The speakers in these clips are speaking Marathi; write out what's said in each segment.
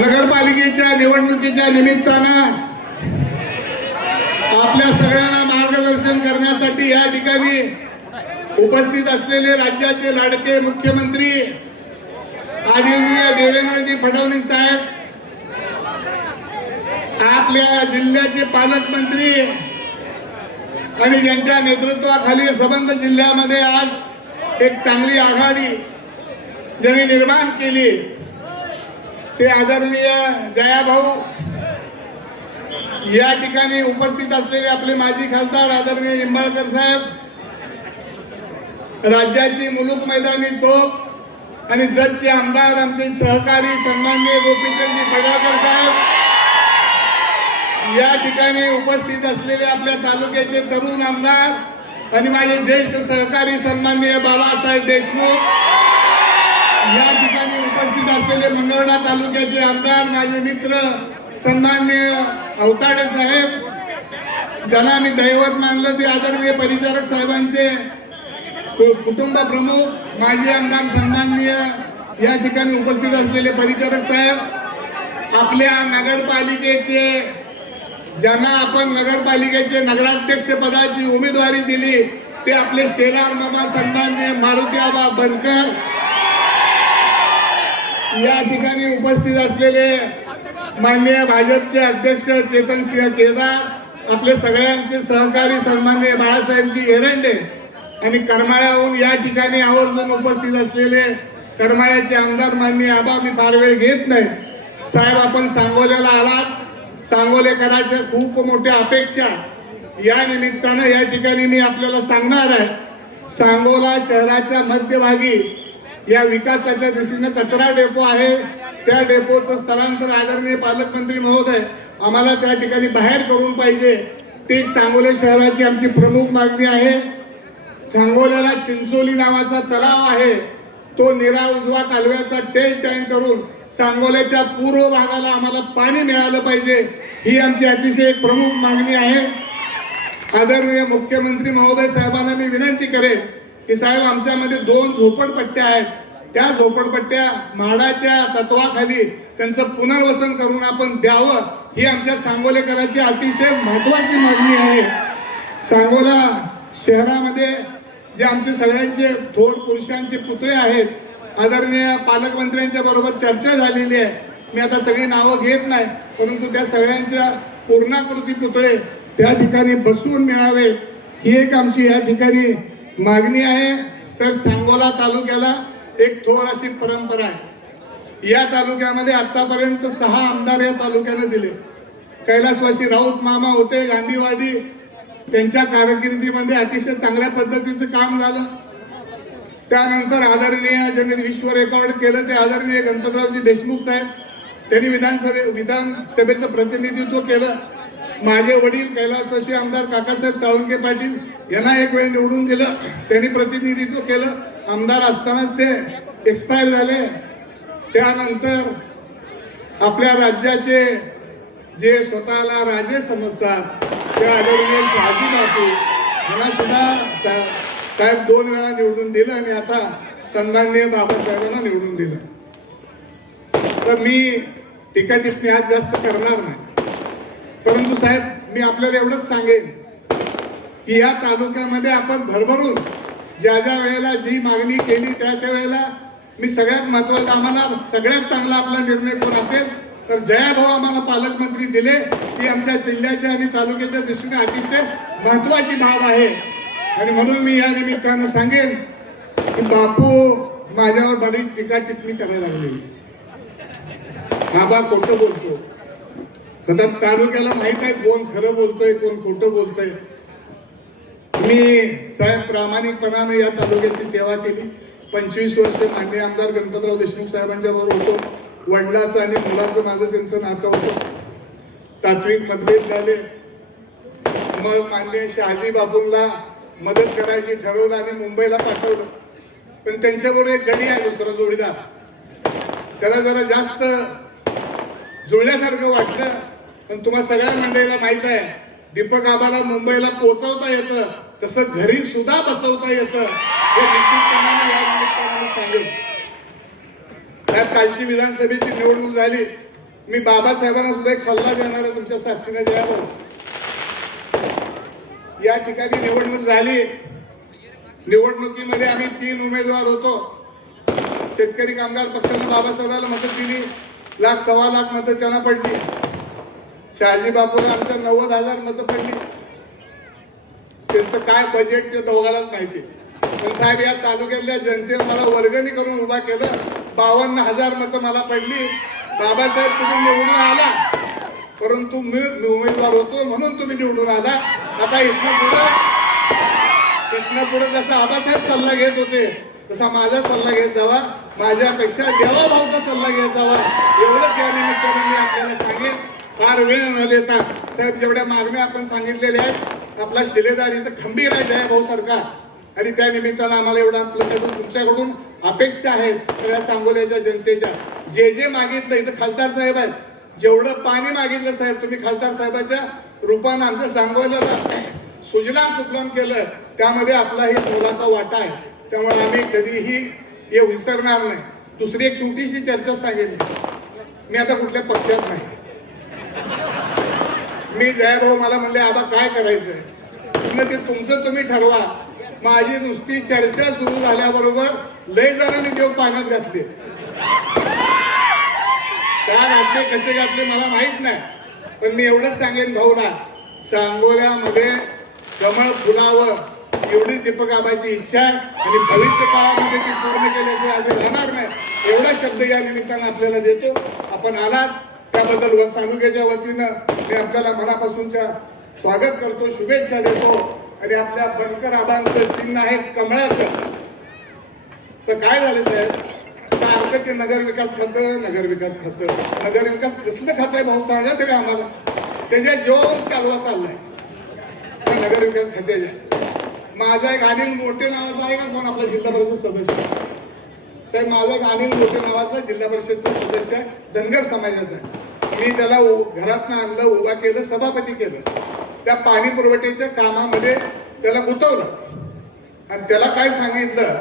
नगरपालिकेच्या निवडणुकीच्या निमित्तानं आपल्या सगळ्यांना मार्गदर्शन करण्यासाठी या ठिकाणी उपस्थित असलेले राज्याचे लाडके मुख्यमंत्री आदरणीय देवेंद्रजी फडणवीस साहेब, आपल्या जिल्ह्याचे पालकमंत्री आणि ज्यांच्या नेतृत्वाखाली संबंध जिल्ह्यामध्ये आज एक चांगली आघाडी ज्यांनी निर्माण केली ते आदरणीय जयाभाऊ, या ठिकाणी उपस्थित असलेले आपले माजी खासदार आदरणीय निंबाळकर साहेब, राज्याची मुलूक मैदानी तोफ आणि जतचे आमदार आमचे सहकारी सन्माननीय गोपीचंदजी पडळकर साहेब, या ठिकाणी उपस्थित असलेले आपल्या तालुक्याचे तरुण आमदार आणि माझे ज्येष्ठ सहकारी सन्माननीय बाबासाहेब देशमुख, या ठिकाणी उपस्थित असलेले मंगळवेढा तालुक्याचे आमदार माझे मित्र सन्माननीय अवताडे साहेब, ज्यांना मी दैवत मानलं ते आदरणीय परिचारक साहेबांचे कुटुंब प्रमुख माजी आमदार सन्माननीय या ठिकाणी उपस्थित असलेले परिचारक साहेब, आपल्या नगरपालिकेचे ज्यांना आपण नगरपालिकेचे नगराध्यक्ष पदाची उमेदवारी दिली ते आपले शेलार मामा सन्माननीय मारुती आबा बनकर, या ठिकाणी उपस्थित असलेले माननीय भाजपचे अध्यक्ष चेतनसिंह केदार, आपले सगळ्यांचे सहकारी सन्माननीय बाळासाहेबजी एरंडे आणि करमाळ्याहून या ठिकाणी आवर्जून उपस्थित असलेले करमाळ्याचे आमदार माननीय आबा, मी फार वेळ घेत नाही साहेब, आपण सांगोल्याला आलात, सांगोलेकरांच्या खूप मोठ्या अपेक्षा या निमित्तानं या ठिकाणी मी आपल्याला सांगणार आहे। सांगोला शहराच्या मध्यभागी या विकासाच्या दिशेने कचरा डेपो आहे, त्या डेपोचं स्थलांतर आदरणीय पालकमंत्री महोदय आम्हाला त्या ठिकाणी बाहेर करून पाहिजे, ती सांगोला शहराची आमची प्रमुख मागणी आहे। सांगोल्याला चिंचोली नावाचा तलाव आहे, तो निरा उजवा कालव्याचा टेल टँक करून सांगोल्याच्या पूर्व भागाला आम्हाला पाणी मिळालं पाहिजे, ही आमची अतिशय एक प्रमुख मागणी आहे। आदरणीय मुख्यमंत्री महोदय साहेबांना मी विनंती करेन की साहेब, आमच्यामध्ये 2 झोपडपट्ट्या आहेत, त्या झोपडपट्ट्या म्हाडाच्या तत्वाखाली त्यांचं पुनर्वसन करून आपण द्यावं, ही आमच्या सांगोलेकरांची अतिशय महत्वाची मागणी आहे। सांगोला शहरामध्ये जे आमचे सगळ्यांचे थोर पुरुषांचे पुतळे आहेत, आदरणीय पालकमंत्र्यांच्या बरोबर चर्चा झालेली आहे, मी आता सगळी नावं घेत नाही, परंतु त्या सगळ्यांच्या पूर्णाकृती पुतळे त्या ठिकाणी बसवून मिळावे, ही एक आमची या ठिकाणी मागणी आहे। सर, सांगोला तालुक्याला एक थोर अशी परंपरा आहे, या तालुक्यामध्ये आतापर्यंत 6 आमदार या तालुक्याने दिले। कैलासवासी राऊत मामा होते गांधीवादी, त्यांच्या कारकिर्दीमध्ये अतिशय चांगल्या पद्धतीचं काम झालं। त्यानंतर आदरणीय ज्यांनी विश्व रेकॉर्ड केलं ते आदरणीय गणपतरावजी देशमुख साहेब, त्यांनी विधानसभेचं प्रतिनिधित्व केलं। माझे वडील कैलासवासी आमदार काकासाहेब साळुंके पाटील यांना एक वेळ निवडून दिलं, त्यांनी प्रतिनिधित्व केलं, आमदार असतानाच ते एक्सपायर झाले। त्यानंतर आपल्या राज्याचे जे स्वतःला राजे समजतात ते आदरणीय शहाजी बापू यांना सुद्धा साहेब 2 वेळा निवडून दिलं आणि आता सन्माननीय बाबासाहेबांना निवडून दिलं। तर मी टीका टिप्पणी आज जास्त करणार नाही, परंतु साहेब मी आपल्याला एवढंच सांगेन की या तालुक्यामध्ये आपण भरभरून ज्या वेळेला जी मागणी केली त्या वेळेला मी सगळ्यात महत्वाचं, आम्हाला सगळ्यात चांगला आपला निर्णय कोण असेल तर जयाभाऊ आम्हाला पालकमंत्री दिले, ही आमच्या जिल्ह्याच्या आणि तालुक्याच्या दृष्टीने अतिशय महत्वाची बाब आहे। आणि म्हणून मी या निमित्तानं सांगेन की बापू माझ्यावर बरीच टीका टिप्पणी करायला लागली, आबा खोटं बोलतो, आता तालुक्याला माहित आहे कोण खरं बोलतोय कोण खोटं बोलतोय। मी साहेब प्रामाणिकपणाने या तालुक्याची सेवा केली, 25 वर्ष माननीय आमदार गणपतराव देशमुख साहेबांच्या बरोबर होतो, वडिलाचं आणि मुलाचं माझं त्यांचं नातं होतं, तात्विक मतभेद झाले, मग माननीय शहाजी बापूंना मदत करायची ठरवलं आणि मुंबईला पाठवलं, पण त्यांच्याबरोबर एक गडी आहे दुसरा जोडीदार, त्याला जरा जास्त जुळल्यासारखं वाटलं, पण तुम्हा सगळ्या मंडळीला माहित आहे दीपक आबाला मुंबईला पोहोचवता येतं तसं घरी सुद्धा बसवता येतं, हे निश्चितपणाने या निमित्ताने सांगेन। साहेब, कालची विधानसभेची निवडणूक झाली, मी बाबासाहेबांना सुद्धा एक सल्ला देणार आहे तुमच्या साक्षीने द्यावं. या ठिकाणी निवडणूक झाली. निवडणुकीमध्ये आम्ही 3 उमेदवार होतो. शेतकरी कामगार पक्षानं बाबासाहेबांना मतं दिली, 1,00,000 सव्वा लाख मतं त्यांना पडली. शहाजी बापूला आमच्या 90,000 मतं पडली. त्यांचं काय बजेट ते दोघांनाच माहिती. पण साहेब, या तालुक्यातल्या जनतेने मला वर्गणी करून उभा केलं. 52,000 मतं मला पडली. बाबासाहेब, तुम्ही निवडून आला, परंतु मी उमेदवार होतो म्हणून तुम्ही निवडून आला. आता इथनं पुढे जसा आबासाहेब सल्ला घेत होते तसा माझा सल्ला घेत जावा. माझ्यापेक्षा देवा भाऊचा सल्ला घेत जावा. एवढंच या निमित्तानं मी आपल्याला सांगेन. फार वेळ न देता साहेब, जेवढ्या मागण्या आपण सांगितलेल्या आहेत, आपला शिलेदार इथं खंबीर आहे जया भाऊ सारखा. आणि त्या निमित्तानं आम्हाला एवढं आपल्याकडून तुमच्याकडून अपेक्षा आहेत सगळ्या सांगोल्याच्या जनतेच्या. जे मागितलं, इथं खासदार साहेब आहेत, जेवढं पाणी मागितलं साहेब तुम्ही खासदार साहेबाच्या रूपानं आमच्या सांगोल्याला सुजलाम सुफलाम केलं, त्यामध्ये आपलाही मोलाचा वाटा आहे. त्यामुळे आम्ही कधीही हे विसरणार नाही. दुसरी एक छोटीशी चर्चा सांगेन. मी आता कुठल्या पक्षात नाही. मी जयाभाऊ मला म्हणले, आबा काय करायचंय? मग ते तुमचं तुम्ही ठरवा. माझी नुसती चर्चा सुरू झाल्याबरोबर लय जणांनी देव पाण्यात घातले. का घातले, कसे घातले मला माहित नाही. पण मी एवढंच सांगेन भाऊला, सांगोल्यामध्ये कमळ फुलावं एवढी दीपक आबाची इच्छा आहे. आणि भविष्य काळामध्ये ती पूर्ण केल्याशिवाय आम्ही राहणार नाही. एवढा शब्द या निमित्तानं आपल्याला देतो. आपण आलात त्याबद्दल तालुक्याच्या वतीनं मी आपल्याला मनापासूनच्या स्वागत करतो, शुभेच्छा देतो. आणि आपल्या बनकर आबांचं चिन्ह आहे कमळाचं. तर काय झालं साहेब, सारखं ते नगर विकास खातं, नगर विकास खातं, नगर विकास कसलं खातं आहे भाऊ सांगा तरी आम्हाला. त्याच्या जेव्हाच कालवा चाललाय त्या नगर विकास खात्याच्या. माझा एक अनिल मोठे नावाचा आहे का कोण आपला जिल्हा परिषद सदस्य साहेब? माझा एक अनिल मोठे नावाचा जिल्हा परिषदचा सदस्य आहे, धनगर समाजाचा आहे. मी त्याला घरातनं आणलं, उभा केलं, सभापती केलं. त्या पाणी पुरवठ्याच्या कामामध्ये त्याला गुंतवलं. आणि त्याला काय सांगितलं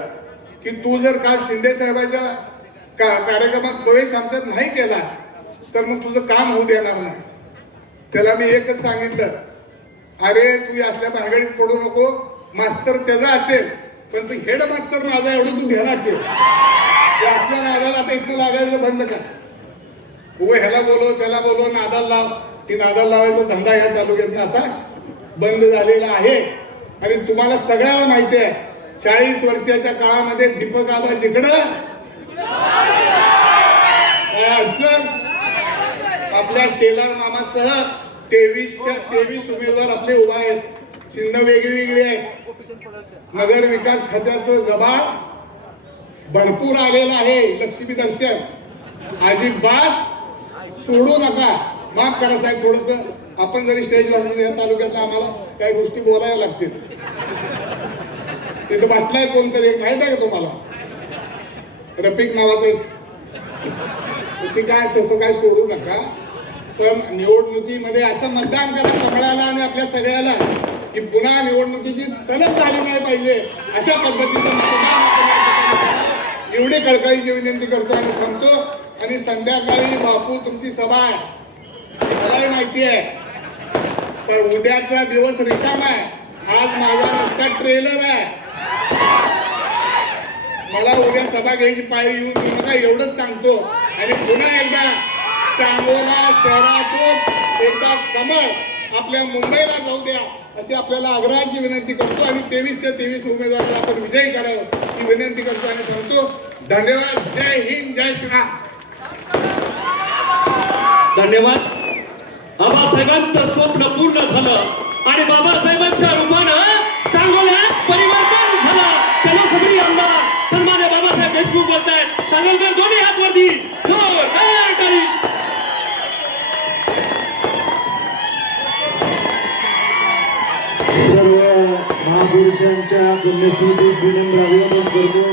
की तू जर का शिंदे साहेबाच्या कार्यक्रमात प्रवेश आमच्यात नाही केला तर मग तुझं काम होऊ देणार नाही. त्याला मी एकच सांगितलं, अरे तू असल्या भानगडीत पडू नको. मास्तर त्याचा असेल पण तू हेड मास्तर माझा एवढं तू ध्यानात ठेव. असल्या नादाला आता इथं लागायचं बंद कर. ह्याला बोलव त्याला बोलव, नादाला लाव. ती नादाला लावायचा धंदा या तालुक्यात आता बंद झालेला आहे. आणि तुम्हाला सगळ्याला माहिती आहे, 40 वर्षाच्या काळामध्ये दीपक आबा जिकडं अडचण, आपल्या शेलार मामासह 23 उमेदवार आपले उभा आहेत. चिन्ह वेगळी वेगळी आहे. नगर विकास खात्याचं जबाळ भरपूर आलेलं आहे. लक्ष्मी दर्शन अजिबात सोडू नका. माफ करा साहेब, थोडस आपण जरी स्टेजवर या तालुक्यात आम्हाला काही गोष्टी बोलायला लागतील. तिथं बसलाय कोणतरी माहित आहे का तुम्हाला? रफिक नावाचं. ते काय तसं काय सोडू नका. पण निवडणुकीमध्ये असं मतदान करा कमळाला आणि आपल्या सगळ्याला की पुन्हा निवडणुकीची तलब झाली नाही पाहिजे अशा पद्धतीचं मतदान आपण एवढी कळकळीची विनंती करतो आणि थांबतो. आणि संध्याकाळी बापू तुमची सभा आहे मलाही माहिती आहे, पण उद्याचा दिवस रिकामा आहे. आज माझा नुसता ट्रेलर आहे. मला उद्या सभा घ्यायची पाळी येऊन देऊ नका एवढंच सांगतो. आणि पुन्हा एकदा सांगोला शहरातून एकदा कमळ आपल्या मुंबईला जाऊ द्या अशी आपल्याला आग्रहाची विनंती करतो. आणि 23 उमेदवाराला आपण विजयी करावं ही विनंती करतो आणि सांगतो. धन्यवाद. जय हिंद, जय श्रीराम. धन्यवाद. आबासाहेबांचं स्वप्न पूर्ण झालं आणि बाबासाहेबांच्या रूपानं सांगोल्यात परिवर्तन झालं. त्याला खबरी आमदार सन्मान्य बाबासाहेब देशमुख बोलतायत. सांगोलकर दोन्ही हात वरती, जोरदार टाळी. सर्व महापुरुषांच्या पुण्यस्मृतीस विनम्र अभिवादन करतो.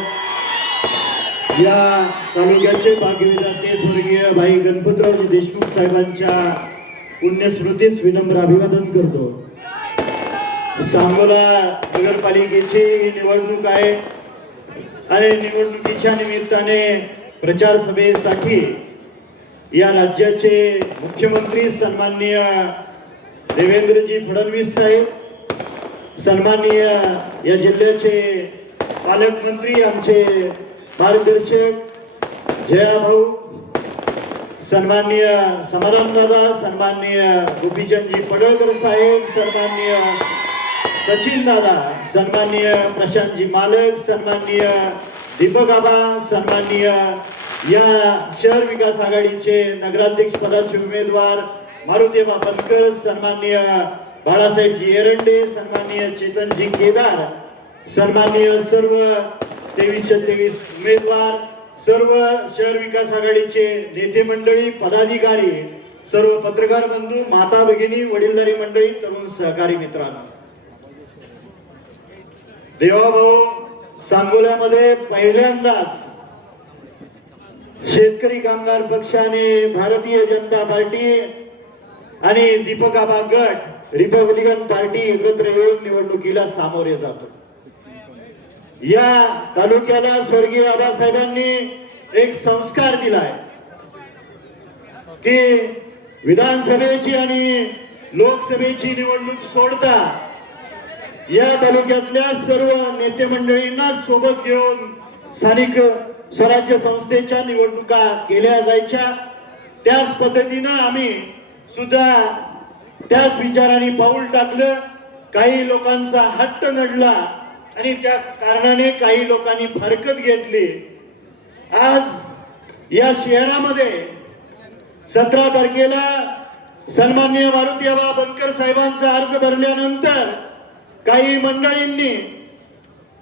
या तालुक्याचे भाग्यविधाते स्वर्गीय भाई गणपतरावजी देशमुख साहेबांच्या पुण्यस्मृतीस विनम्र अभिवादन करतो. सांगोला नगरपालिकेची निवडणूक आहे आणि निवडणुकीच्या निमित्ताने प्रचार सभेसाठी या राज्याचे मुख्यमंत्री सन्माननीय देवेंद्रजी फडणवीस साहेब, सन्माननीय या जिल्ह्याचे पालकमंत्री आमचे मार्गदर्शक जयाभाऊ, सन्माननीय समाधान दादा, सन्माननीय गोपीचंदजी पडळकर साहेब, सन्माननीय सचिन दादा, सन्माननीय प्रशांतजी मालक, सन्माननीय दीपक आबा, सन्माननीय या शहर विकास आघाडीचे नगराध्यक्ष पदाचे उमेदवार मारुतीबा बनकर, सन्माननीय बाळासाहेबजी एरंडे, सन्माननीय चेतनजी केदार, सन्माननीय सर्व 2323 उमेदवार, सर्व शहर विकास आघाडीचे नेते मंडळी, पदाधिकारी, सर्व पत्रकार बंधू, माता भगिनी, वडीलधारी मंडळी, तरुण सहकारी मित्रांनो, देवाभाऊ सांगोल्यामध्ये पहिल्यांदाच शेतकरी कामगार पक्षाने, भारतीय जनता पार्टी आणि दीपक आबा गट, रिपब्लिकन पार्टी एकत्र येऊन निवडणुकीला सामोरे जातो. या तालुक्याला स्वर्गीय आबासाहेबांनी एक संस्कार दिलाय की विधानसभेची आणि लोकसभेची निवडणूक सोडता या तालुक्यातल्या सर्व नेते मंडळींना सोबत घेऊन स्थानिक स्वराज्य संस्थेच्या निवडणुका केल्या जायच्या. त्याच पद्धतीनं आम्ही सुद्धा त्याच विचाराने पाऊल टाकलं. काही लोकांचा हट्ट नडला आणि त्या कारणाने काही लोकांनी फारकत घेतली. आज या शहरामध्ये 17 तारखेला सन्माननीय मारुतीबा बनकर साहेबांचा अर्ज भरल्यानंतर काही मंडळींनी,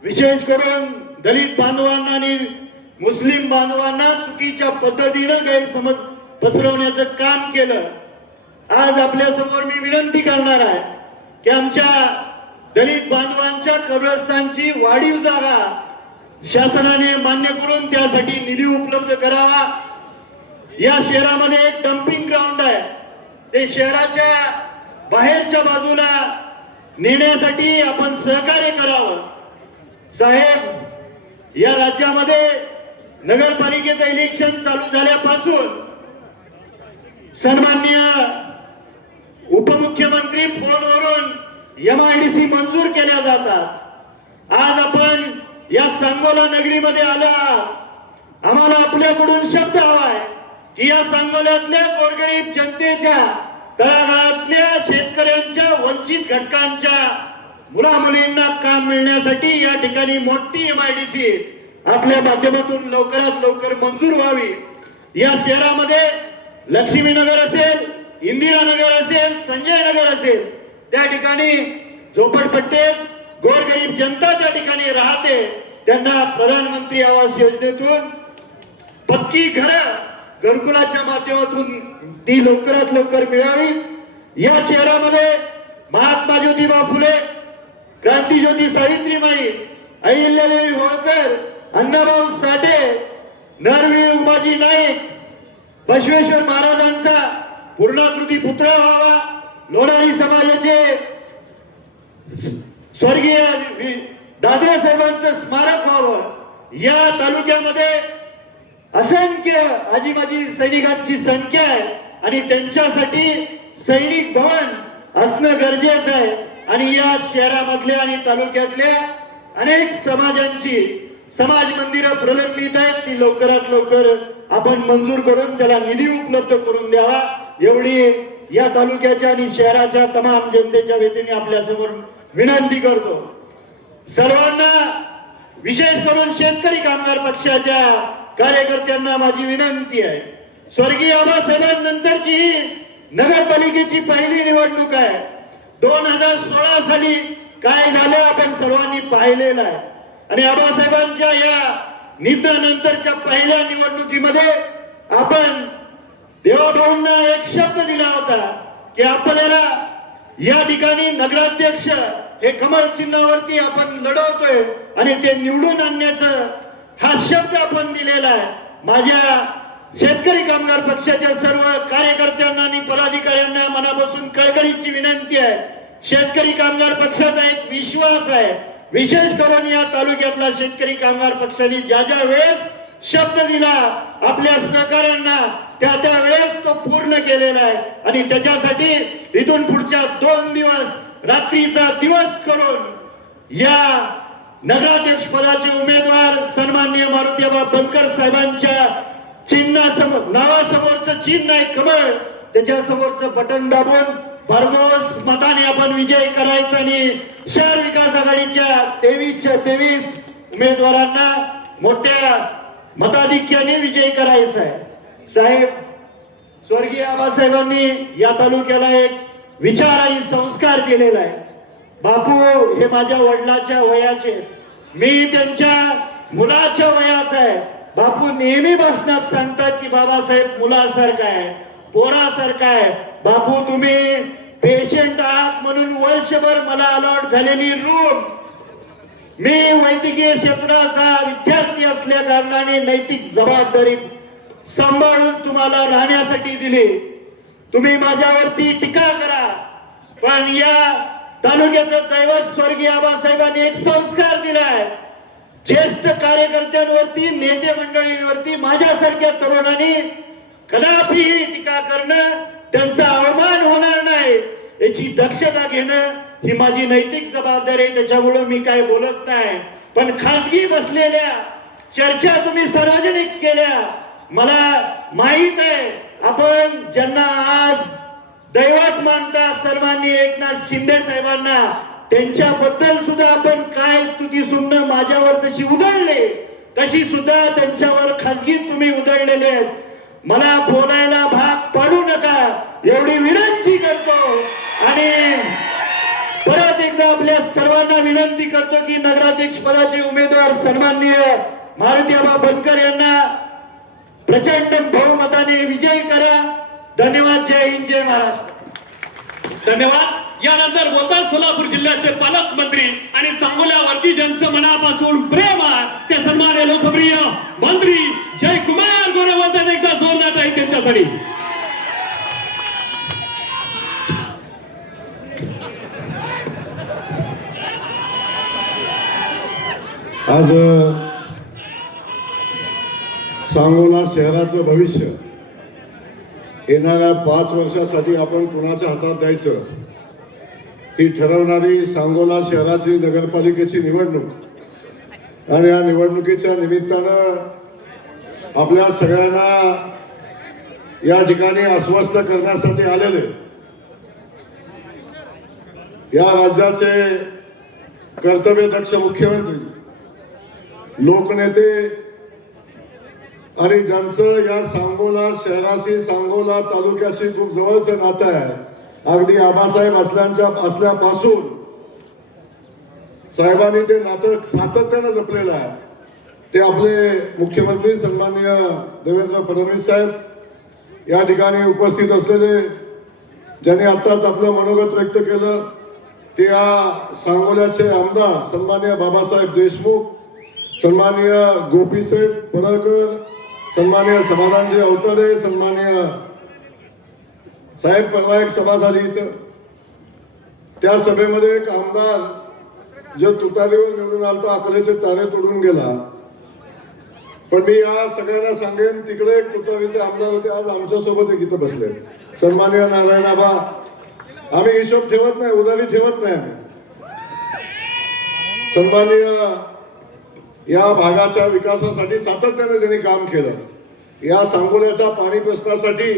विशेष करून दलित बांधवांना आणि मुस्लिम बांधवांना चुकीच्या पद्धतीनं गैरसमज पसरवण्याचं काम केलं. आज आपल्या समोर मी विनंती करणार आहे की आमच्या दलित बांधवांच्या कब्रस्तानची वाढीव जागा शासनाने मान्य करून त्यासाठी निधी उपलब्ध करावा. या शहरामध्ये एक डम्पिंग ग्राउंड आहे, ते शहराच्या बाहेरच्या बाजूला नेण्यासाठी आपण सहकार्य करावं. साहेब, या राज्यामध्ये नगरपालिकेचं इलेक्शन चालू झाल्यापासून सन्माननीय उपमुख्यमंत्री फोनवरून MIDC मंजूर केल्या जातात. आज आपण या सांगोला नगरीमध्ये आलो आहात. आम्हाला आपल्याकडून शब्द हवाय की या सांगोल्यातल्या गोरगरीब जनतेच्या, तळागाळातल्या शेतकऱ्यांच्या, वंचित घटकांच्या मुला मुलींना काम मिळण्यासाठी या ठिकाणी मोठी MIDC आपल्या माध्यमातून लवकरात लवकर मंजूर व्हावी. या शहरामध्ये लक्ष्मीनगर असेल, इंदिरानगर असेल, संजय नगर असेल, त्या ठिकाणी झोपडपट्टीत गोरगरीब जनता त्या ठिकाणी राहते. त्यांना प्रधानमंत्री आवास योजनेतून पक्की घरं घरकुलाच्या माध्यमातून ती लवकरात लवकर मिळावी. या शहरामध्ये महात्मा ज्योतिबा फुले, क्रांतीज्योती सावित्रीबाई, अहिल्यादेवी होळकर, अण्णाभाऊ साठे, नरवीर उमाजी नाईक, बसवेश्वर महाराजांचा पूर्णाकृती पुतळा व्हावा. लोणारी समाजाचे स्वर्गीय दादरे साहेबांचं स्मारक व्हावं. या तालुक्यामध्ये असंख्य आजीमाजी सैनिकांची संख्या आहे आणि त्यांच्यासाठी सैनिक भवन असणं गरजेचं आहे. आणि या शहरामधल्या आणि तालुक्यातल्या अनेक समाजांची समाज मंदिरं प्रलंबित आहेत, ती लवकरात लवकर आपण मंजूर करून त्याला निधी उपलब्ध करून द्यावा, एवढी या तालुक्याच्या आणि शहराच्या तमाम जनतेच्या वतीने आपल्या समोर विनंती करतो. सर्वांना, विशेष करून शेतकरी कामगार पक्षाच्या कार्यकर्त्यांना माझी विनंती आहे, स्वर्गीय आबासाहेबांनंतरची ही नगरपालिकेची पहिली निवडणूक आहे. 2016 साली काय झालं आपण सर्वांनी पाहिलेलं आहे. आणि आबासाहेबांच्या या निधनानंतरच्या पहिल्या निवडणुकीमध्ये आपण देवाभाऊंना एक शब्द दिला होता की आपल्याला या ठिकाणी नगराध्यक्ष हे कमळ चिन्हावरती आपण लढवतोय आणि ते निवडून आणण्याचं हा शब्द आपण दिलेला आहे. माझ्या शेतकरी कामगार पक्षाच्या सर्व कार्यकर्त्यांना आणि पदाधिकाऱ्यांना मनापासून कळकळीची विनंती आहे. शेतकरी कामगार पक्षाचा एक विश्वास आहे, विशेष करून या तालुक्यातला शेतकरी कामगार पक्षाने ज्या ज्या वेळेस शब्द दिला आपल्या सहकाऱ्यांना त्या वेळेस तो पूर्ण केलेला आहे आणि त्याच्यासाठी इथून पुढच्या 2 दिवस रात्रीचा दिवस करून या नगराध्यक्ष पदाचे उमेदवार सन्माननीय मारुतीबा बनकर साहेबांच्या चिन्हासमोर नावासमोरचं चिन्ह आहे कमळ, त्याच्या समोरचं बटन दाबून भरघोस मताने आपण विजय करायचा आणि शहर विकास आघाडीच्या 23च्या 23 उमेदवारांना मोठ्या मताधिक्याने विजय करायचा आहे। साहेब, स्वर्गीय आबासाहेबांनी या तालुक्याला एक विचार आणि संस्कार दिलेला आहे। बापू हे माझ्या वडिलाच्या वयाचे, मी त्यांच्या मुलाच्या वयाचा आहे। बापू नेहमी भाषणात सांगतात की बाबासाहेब मुलासारखा आहे, पोरासारखा आहे। बापू तुम्ही पेशंट आहात म्हणून वर्षभर मला अलॉट झालेली रूम मी वैद्यकीय क्षेत्राचा विद्यार्थी असल्या कारणाने नैतिक जबाबदारी सांभाळून तुम्हाला राहण्यासाठी दिली। तुम्ही माझ्यावरती टीका करा, पण या तालुक्याचं दैवत स्वर्गीय आबासाहेबांनी एक संस्कार दिलाय। ज्येष्ठ कार्यकर्त्यांवरती, नेते मंडळींवरती माझ्यासारख्या तरुणांनी कदापिही टीका करणं, त्यांचा अवमान होणार नाही याची दक्षता घेणं ही माझी नैतिक जबाबदारी आहे। त्याच्यामुळे मी काय बोलत नाही, पण खासगी बसलेल्या चर्चा तुम्ही सार्वजनिक केल्या। मला माहित आहे आपण ज्यांना आज दैवत मानता सन्माननीय एकनाथ शिंदे साहेबांना, त्यांच्याबद्दल सुद्धा आपण काय स्तुती सुमनं माझ्यावर जशी उधळले तशी सुद्धा त्यांच्यावर खासगी तुम्ही उधळलेले आहेत। मला बोलायला भाग पाडू नका एवढी विनंती करतो आणि परत एकदा आपल्या सर्वांना विनंती करतो की नगराध्यक्ष पदाचे उमेदवार सन्माननीय मारुतीबा बनकर यांना प्रचंड बहुमताने विजयी करा। धन्यवाद। जय हिंद, जय महाराष्ट्र। धन्यवाद। यानंतर बोलतात सोलापूर जिल्ह्याचे पालकमंत्री आणि सांगोल्यावरती ज्यांचं मनापासून प्रेम आहे ते सन्माननीय लोकप्रिय मंत्री जयकुमार गोरे बोलतात। एकदा जोरदार आहे त्यांच्यासाठी। आज सांगोला शहराचं भविष्य येणाऱ्या 5 वर्षासाठी आपण कुणाच्या हातात द्यायचं ही ठरवणारी सांगोला शहराची नगरपालिकेची निवडणूक आणि या निवडणुकीच्या निमित्तानं आपल्या सगळ्यांना या ठिकाणी आश्वस्त करण्यासाठी आलेले या राज्याचे कर्तव्यदक्ष मुख्यमंत्री, लोकनेते आणि ज्यांचं या सांगोला शहराशी, सांगोला तालुक्याशी खूप जवळचं नातं आहे, अगदी आबासाहेब असल्यापासून साहेबांनी ते नातं सातत्यानं जपलेलं आहे, ते आपले मुख्यमंत्री सन्माननीय देवेंद्र फडणवीस साहेब, या ठिकाणी उपस्थित असलेले ज्यांनी आत्ताच आपलं मनोगत व्यक्त केलं ते या सांगोल्याचे आमदार सन्माननीय बाबासाहेब देशमुख, सन्माननीय गोपीसाहेब पडळकर, सन्माननीय समाधानजी अवताडे, सन्माननीय साहेब, परवा एक सभा झाली इथं, त्या सभेमध्ये एक आमदार जो तुतारीवर निवडून आलता अकलेचे तारे तोडून गेला, पण मी या सगळ्यांना सांगेन तिकडे एक तुतारीचे आमदार होते, आज आमच्या सोबत एक इथं बसले, सन्माननीय नारायण आबा। आम्ही हिशोब ठेवत नाही, उधारी ठेवत नाही आम्ही। सन्माननीय या भागाच्या विकासासाठी सातत्याने ज्यांनी काम केलं, या सांगोल्याच्या पाणी प्रश्नासाठी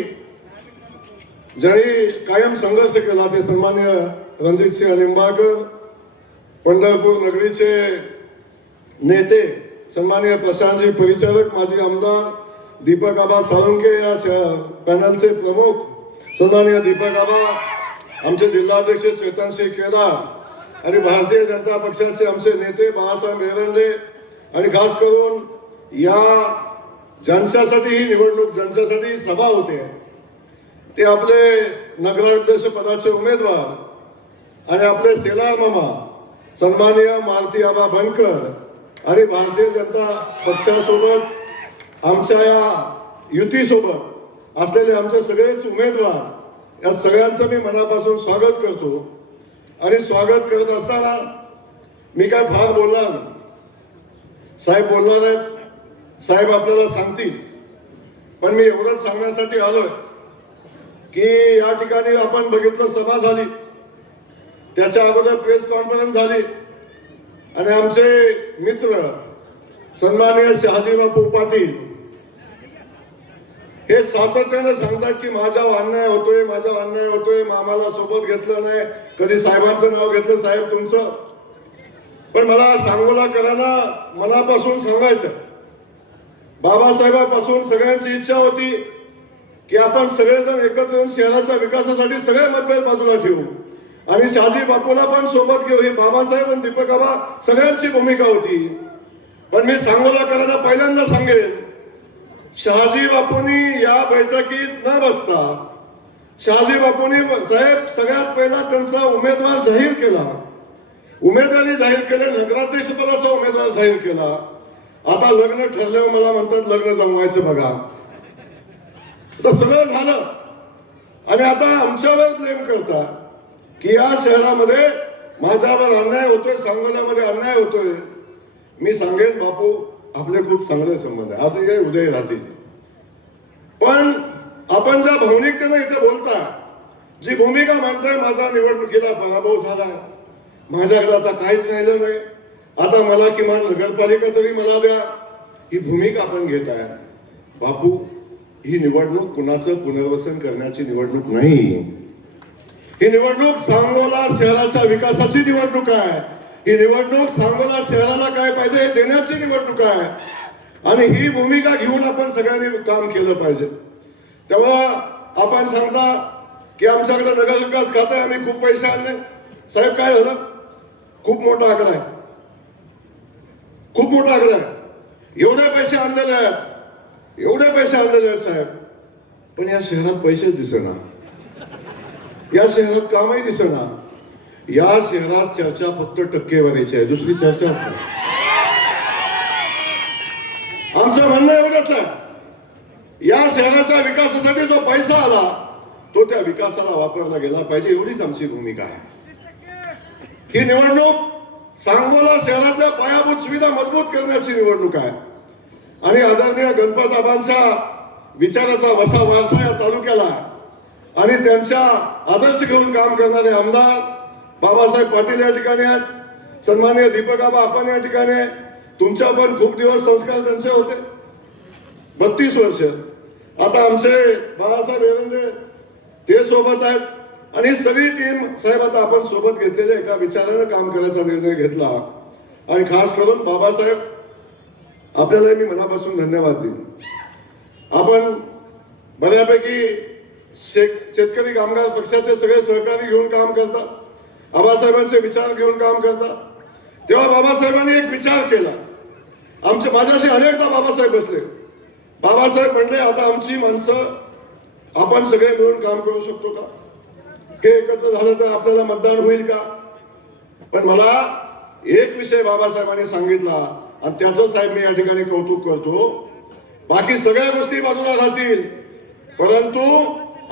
ज्यांनी कायम संघर्ष केला ते सन्माननीय रणजितसिंह निंबाळकर, पंढरपूर नगरीचे नेते सन्माननीय प्रशांतजी परिचारक, माजी आमदार दीपक आबा साळुंके, या पॅनलचे प्रमुख सन्माननीय दीपक आबा, आमचे जिल्हाध्यक्ष चेतनसिंह केदार आणि भारतीय जनता पक्षाचे आमचे नेते बाळासाहेब मेहरंडे आणि खास करून या ज्यांच्यासाठी ही निवडणूक, ज्यांच्यासाठी सभा होते ते आपले नगराध्यक्ष पदाचे उमेदवार आणि आपले सेलार मामा सन्माननीय मारुतीबा बनकर आणि भारतीय जनता पक्षासोबत आमच्या या युतीसोबत असलेले आमचे सगळेच उमेदवार, या सगळ्यांचं मी मनापासून स्वागत करतो। आणि स्वागत करत असताना मी काय फार बोलणार, साहेब बोलणार आहेत, साहेब आपल्याला सांगतील, पण मी एवढंच सांगण्यासाठी आलोय की या ठिकाणी आपण बघितलं सभा झाली, त्याच्या अगोदर प्रेस कॉन्फरन्स झाली आणि आमचे मित्र सन्माननीय शहाजी बापू पाटील हे सातत्याने सांगतात की माझ्यावर अन्याय होतोय, माझ्यावर अन्याय होतोय, मामाला सोबत घेतलं नाही, कधी साहेबांचं नाव घेतलं साहेब तुमचं. पण मला सांगोलाकरांना मनापासून सांगायचं, बाबासाहेबांपासून सगळ्यांची इच्छा होती की आपण सगळेजण एकत्र येऊन शहराच्या विकासासाठी सगळे मतभेद बाजूला ठेवू आणि शहाजी बापूला पण सोबत घेऊ. ही बाबासाहेब आणि दीपक आबा सगळ्यांची भूमिका होती. पण मी सांगोलाकरांना पहिल्यांदा सांगेन, शहाजी बापूंनी या बैठकीत न बसता शहाजी बापूंनी साहेब सगळ्यात पहिला त्यांचा उमेदवार जाहीर केला, उमेदवारी जाहीर केले, नगराध्यक्ष पदाचा उमेदवार जाहीर केला. आता लग्न ठरल्यावर मला म्हणतात लग्न जमवायचं बघा. तर सगळं झालं आणि आता आमच्यावर ब्लेम करता की या शहरामध्ये माझ्यावर अन्याय होतोय, सांगोल्यामध्ये अन्याय होतोय. मी सांगेन बापू आपले खूप चांगले संबंध आहे, असे काही उदय राहतील. पण आपण ज्या भावनिकतेने इथे बोलता, जी भूमिका मांडताय, माझा निवडणुकीला पराभव झाला, माझ्याकडे आता काहीच राहिलं नाही, आता मला किमान नगरपालिका तरी मला द्या, ही भूमिका आपण घेत आहे. बापू ही निवडणूक कुणाचं पुनर्वसन करण्याची निवडणूक नाही, ही निवडणूक सांगोला शहराच्या विकासाची निवडणूक आहे. ही निवडणूक सांगोला शहराला काय पाहिजे हे देण्याची निवडणूक आहे आणि ही भूमिका घेऊन आपण सगळ्यांनी काम केलं पाहिजे. तेव्हा आपण सांगता की आमच्याकडे नगर विकास खातं आहे, आम्ही खूप पैसे आणले. साहेब काय झालं? खूप मोठा आकडा आहे, खूप मोठा आकडा आहे. एवढे पैसे आणलेले आहेत, एवढे पैसे आणलेले आहेत साहेब, पण या शहरात पैसे दिसेना, या शहरात कामही दिसेना. या शहरात चर्चा फक्त टक्केवारीची आहे, दुसरी चर्चा नाही. आमचं म्हणणं एवढंच आहे, या शहराच्या विकासासाठी जो पैसा आला तो त्या विकासाला वापरला गेला पाहिजे, एवढीच आमची भूमिका आहे. ही निवडणूक सांगोला शहरातल्या पायाभूत सुविधा मजबूत करण्याची निवडणूक आहे आणि आदरणीय गणपत आबांच्या विचाराचा वसा वारसा या तालुक्याला आणि त्यांच्या आदर्श घेऊन काम करणारे आमदार बाबासाहेब पाटील या ठिकाणी आहेत, सन्माननीय दीपक आबा आपण या ठिकाणी आहे. तुमच्या पण खूप दिवस संस्कार त्यांचे होते, 32 वर्ष. आता आमचे बाळासाहेब एरंडे ते सोबत आहेत आणि सगळी टीम साहेब आता आपण सोबत घेतलेले एका विचाराने काम करायचा निर्णय घेतला आणि खास करून बाबासाहेब आपल्याला मी मनापासून धन्यवाद देईन. आपण बऱ्यापैकी शेतकरी कामगार पक्षाचे सगळे सहकारी घेऊन काम करता, आबासाहेबांचे विचार घेऊन काम करता. तेव्हा बाबासाहेबांनी एक विचार केला, माझ्याशी अनेकदा बाबासाहेब बसले. बाबासाहेब म्हणले आता आमची माणसं आपण सगळे मिळून काम करू शकतो का? हे एकत्र झालं तर आपल्याला मतदान होईल का? पण मला एक विषय बाबासाहेबांनी सांगितला आणि त्याचं साहेब मी या ठिकाणी कौतुक करतो. बाकी सगळ्या गोष्टी बाजूला राहतील, परंतु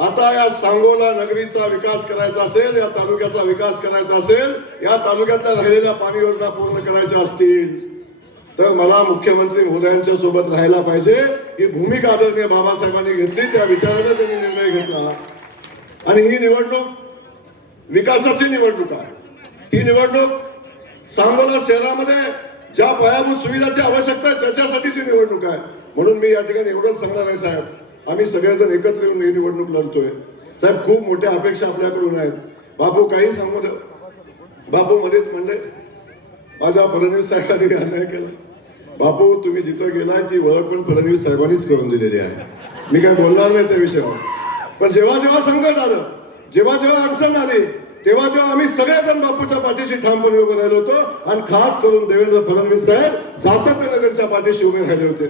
आता या सांगोला नगरीचा विकास करायचा असेल, या तालुक्याचा विकास करायचा असेल, या तालुक्यातल्या राहिलेल्या पाणी योजना पूर्ण करायच्या असतील तर मला मुख्यमंत्री महोदयांच्या सोबत राहायला पाहिजे. ही भूमिका आदरणीय बाबासाहेबांनी घेतली, त्या विचाराने त्यांनी निर्णय घेतला आणि ही निवडणूक विकासाची निवडणूक आहे. ही निवडणूक सांगोला शहरामध्ये ज्या पायाभूत सुविधाची आवश्यकता आहे त्याच्यासाठीची निवडणूक आहे. म्हणून मी या ठिकाणी एवढंच सांगणार आहे साहेब, आम्ही सगळेजण एकत्र येऊन ही निवडणूक लढतोय. साहेब खूप मोठ्या अपेक्षा आपल्याकडून आहेत. बापू काही सांगू दे, बापू मध्येच म्हणले माझ्या फडणवीस साहेबांनी अन्याय केला. बापू तुम्ही जिथं गेलाय ती ओळख पण फडणवीस साहेबांनीच करून दिलेली आहे, मी काय बोलणार नाही त्या विषयावर. पण जेव्हा जेव्हा संकट आलं, जेव्हा जेव्हा अडचण आली, तेव्हा तेव्हा आम्ही सगळेजण बापूच्या पाठीशी ठामपणे उभे राहिलो होतो आणि खास करून देवेंद्र फडणवीस साहेब सातत्याने त्यांच्या पाठीशी उभे राहिले होते.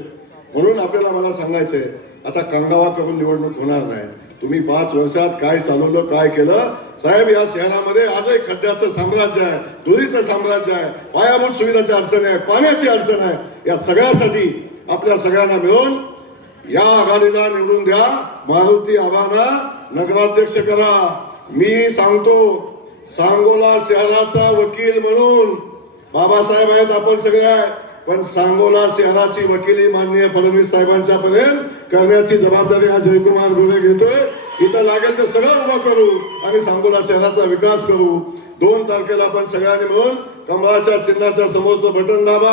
म्हणून आपल्याला मला सांगायचंय, आता कांगावा करून निवडणूक होणार नाही. तुम्ही 5 वर्षात काय चालवलं, काय केलं साहेब? या शहरामध्ये आजही खड्ड्याचं साम्राज्य आहे, धुळीचं साम्राज्य आहे, पायाभूत सुविधाची अडचण आहे, पाण्याची अडचण आहे. या सगळ्यासाठी आपल्या सगळ्यांना मिळून या आघाडीला निवडून द्या, मारुती आबांना नगराध्यक्ष करा. मी सांगतो, सांगोला शहराचा वकील म्हणून बाबासाहेब आहेत, आपण सगळे आहे, पण सांगोला शहराची वकिली माननीय फडणवीस साहेबांच्या पर्यंत करण्याची जबाबदारी हा जयकुमार गोरे घेतोय. इथं लागेल तर सगळं उभं करू आणि सांगोला शहराचा विकास करू. 2 तारखेला आपण सगळ्यांनी मिळून कमळाच्या चिन्हाच्या समोरचं बटन दाबा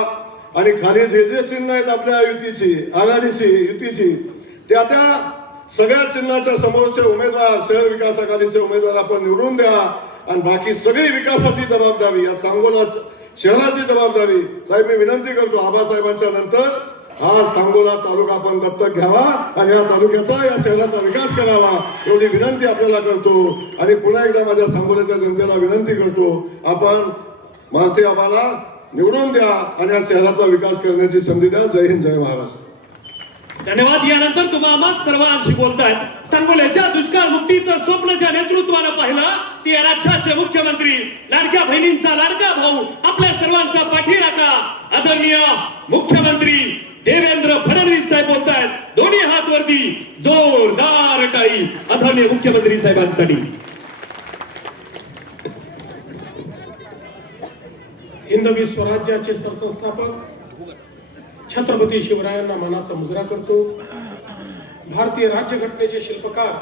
आणि खाली जे जे चिन्ह आहेत आपल्या युतीची, आघाडीची, युतीची, त्या सगळ्या चिन्हाच्या समोरचे उमेदवार, शहर विकास आघाडीचे उमेदवार आपण निवडून द्या आणि बाकी सगळी विकासाची जबाबदारी या सांगोला शहराची जबाबदारी. साहेब मी विनंती करतो आबासाहेबांच्या नंतर हा सांगोला तालुका आपण दत्तक घ्यावा आणि या तालुक्याचा, या शहराचा विकास करावा एवढी विनंती आपल्याला करतो. आणि पुन्हा एकदा माझ्या सांगोल्याच्या जनतेला विनंती करतो, आपण मारुती आबाला निवडून द्या आणि या शहराचा विकास करण्याची संधी द्या. जय हिंद, जय महाराष्ट्र. धन्यवाद. यानंतर तुम्हा आम्हा सर्वांशी बोलतायत सांगोल्याच्या दुष्काळ मुक्तीचं स्वप्न ज्या नेतृत्वानं पाहिलं ते या राज्याचे मुख्यमंत्री, लाडक्या बहिणींचा लाडका भाऊ, आपल्या सर्वांचा पाठीराखा आदरणीय मुख्यमंत्री देवेंद्र फडणवीस साहेब बोलतायत. दोन्ही हात वरती, जोरदार टाळी आदरणीय मुख्यमंत्री साहेबांसाठी. हिंदवी स्वराज्याचे सरसंस्थापक छत्रपती शिवरायांना मानाचा मुजरा करतो. भारतीय राज्यघटनेचे शिल्पकार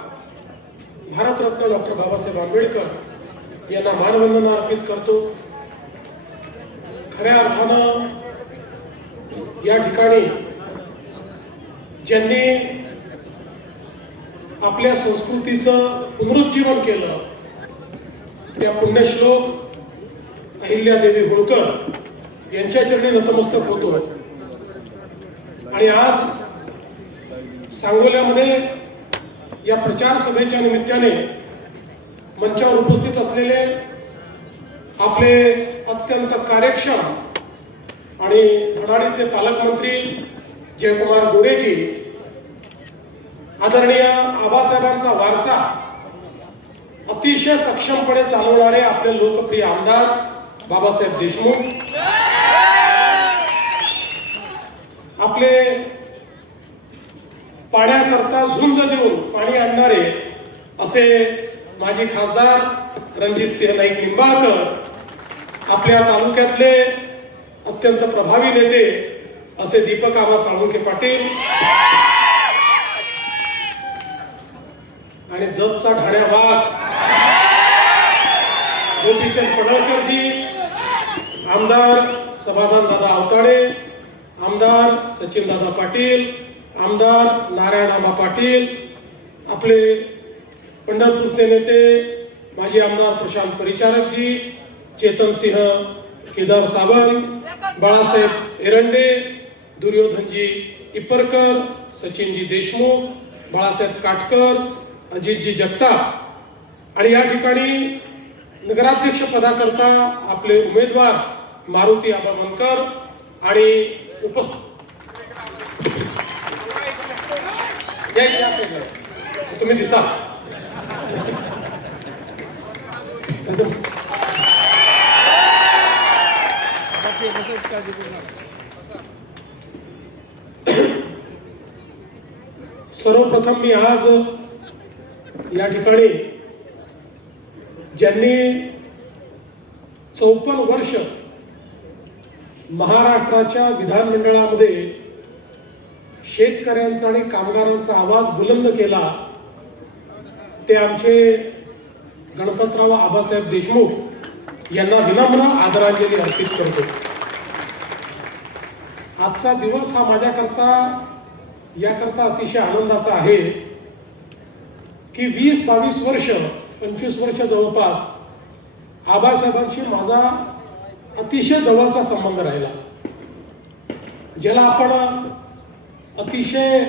भारतरत्न डॉक्टर बाबासाहेब आंबेडकर यांना मानवंदना अर्पित करतो. खऱ्या अर्थानं या ठिकाणी ज्यांनी आपल्या संस्कृतीचं पुनरुज्जीवन केलं त्या पुण्यश्लोक अहिल्यादेवी होळकर यांच्या चरणी नतमस्तक होतो. आणि आज सांगोल्यामध्ये या प्रचार सभेच्या निमित्ताने मंचावर उपस्थित असलेले आपले अत्यंत कार्यक्षम आणि धडाडीचे पालकमंत्री जयकुमार गोरेजी, आदरणीय आबासाहेबांचा वारसा अतिशय सक्षमपणे चालवणारे आपले लोकप्रिय आमदार बाबासाहेब देशमुख, आपले पाण्याकरता झुंज देऊन पाणी आणणारे असे माजी खासदार रणजितसिंह नाईक निंबाळकर, आपल्या तालुक्यातले अत्यंत प्रभावी नेते असे दीपक आबा साळुंखे पाटील आणि जतचा ढाण्या वाघ गोपीचंद पडळकरजी, आमदार समाधान दादा अवताडे, आमदार सचिन दादा पाटील, आमदार नारायण आबा पाटील, आपले पंढरपूरचे नेते माजी आमदार प्रशांत परिचारकजी, चेतनसिंह केदार सावंत, बाळासाहेब एरंडे, दुर्योधनजी इपरकर, सचिनजी देशमुख, बाळासाहेब काटकर, अजितजी जगताप आणि या ठिकाणी नगराध्यक्ष पदाकरता आपले उमेदवार मारुती आबा मनकर आणि तुम्ही दिसा सर्वप्रथम मी आज या ठिकाणी ज्यांनी 54 वर्ष महाराष्ट्राच्या विधानमंडळामध्ये शेतकऱ्यांचा आणि कामगारांचा आवाज बुलंद केला ते आमचे गणपतराव आबासाहेब देशमुख यांना विनम्र आदरांजली अर्पित करतो. आजचा दिवस हा माझ्याकरता याकरता अतिशय आनंदाचा आहे की 20-22 वर्ष 25 वर्ष जवळपास आबासाहेबांशी माझा अतिशय जवळचा संबंध राहिला. ज्याला आपण अतिशय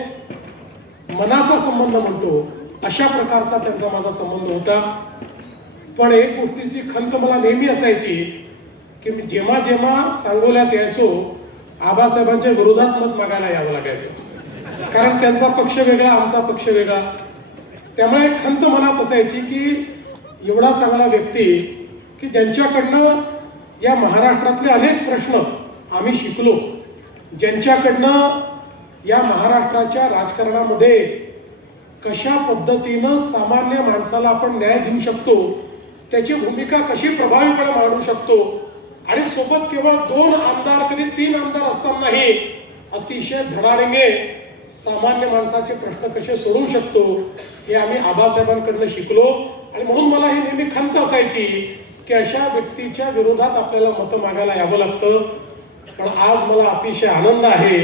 मनाचा संबंध म्हणतो अशा प्रकारचा त्यांचा माझा संबंध होता. पण एक गोष्टीची खंत मला नेहमी असायची की मी जेव्हा जेव्हा सांगोल्यात यायचो आबासाहेबांच्या विरोधात मत मागायला यावं लागायचं, कारण त्यांचा पक्ष वेगळा आमचा पक्ष वेगळा. त्यामुळे खंत मनात असायची की एवढा चांगला व्यक्ती की ज्यांच्याकडनं या महाराष्ट्रातले अनेक प्रश्न आम्ही शिकलो, ज्यांच्याकडनं या महाराष्ट्राच्या राजकारणामध्ये कशा पद्धतीनं सामान्य माणसाला आपण न्याय देऊ शकतो, त्याची भूमिका कशी प्रभावीपणे मांडू शकतो, आणि सोबत केवळ 2 आमदार कधी 3 आमदार असतानाही अतिशय धडाडीने सामान्य माणसाचे प्रश्न कसे सोडवू शकतो हे आम्ही आबासाहेबांकडनं शिकलो. आणि म्हणून मला ही नेहमी खंत असायची की अशा व्यक्तीच्या विरोधात आपल्याला मतं मागायला यावं लागतं. पण आज मला अतिशय आनंद आहे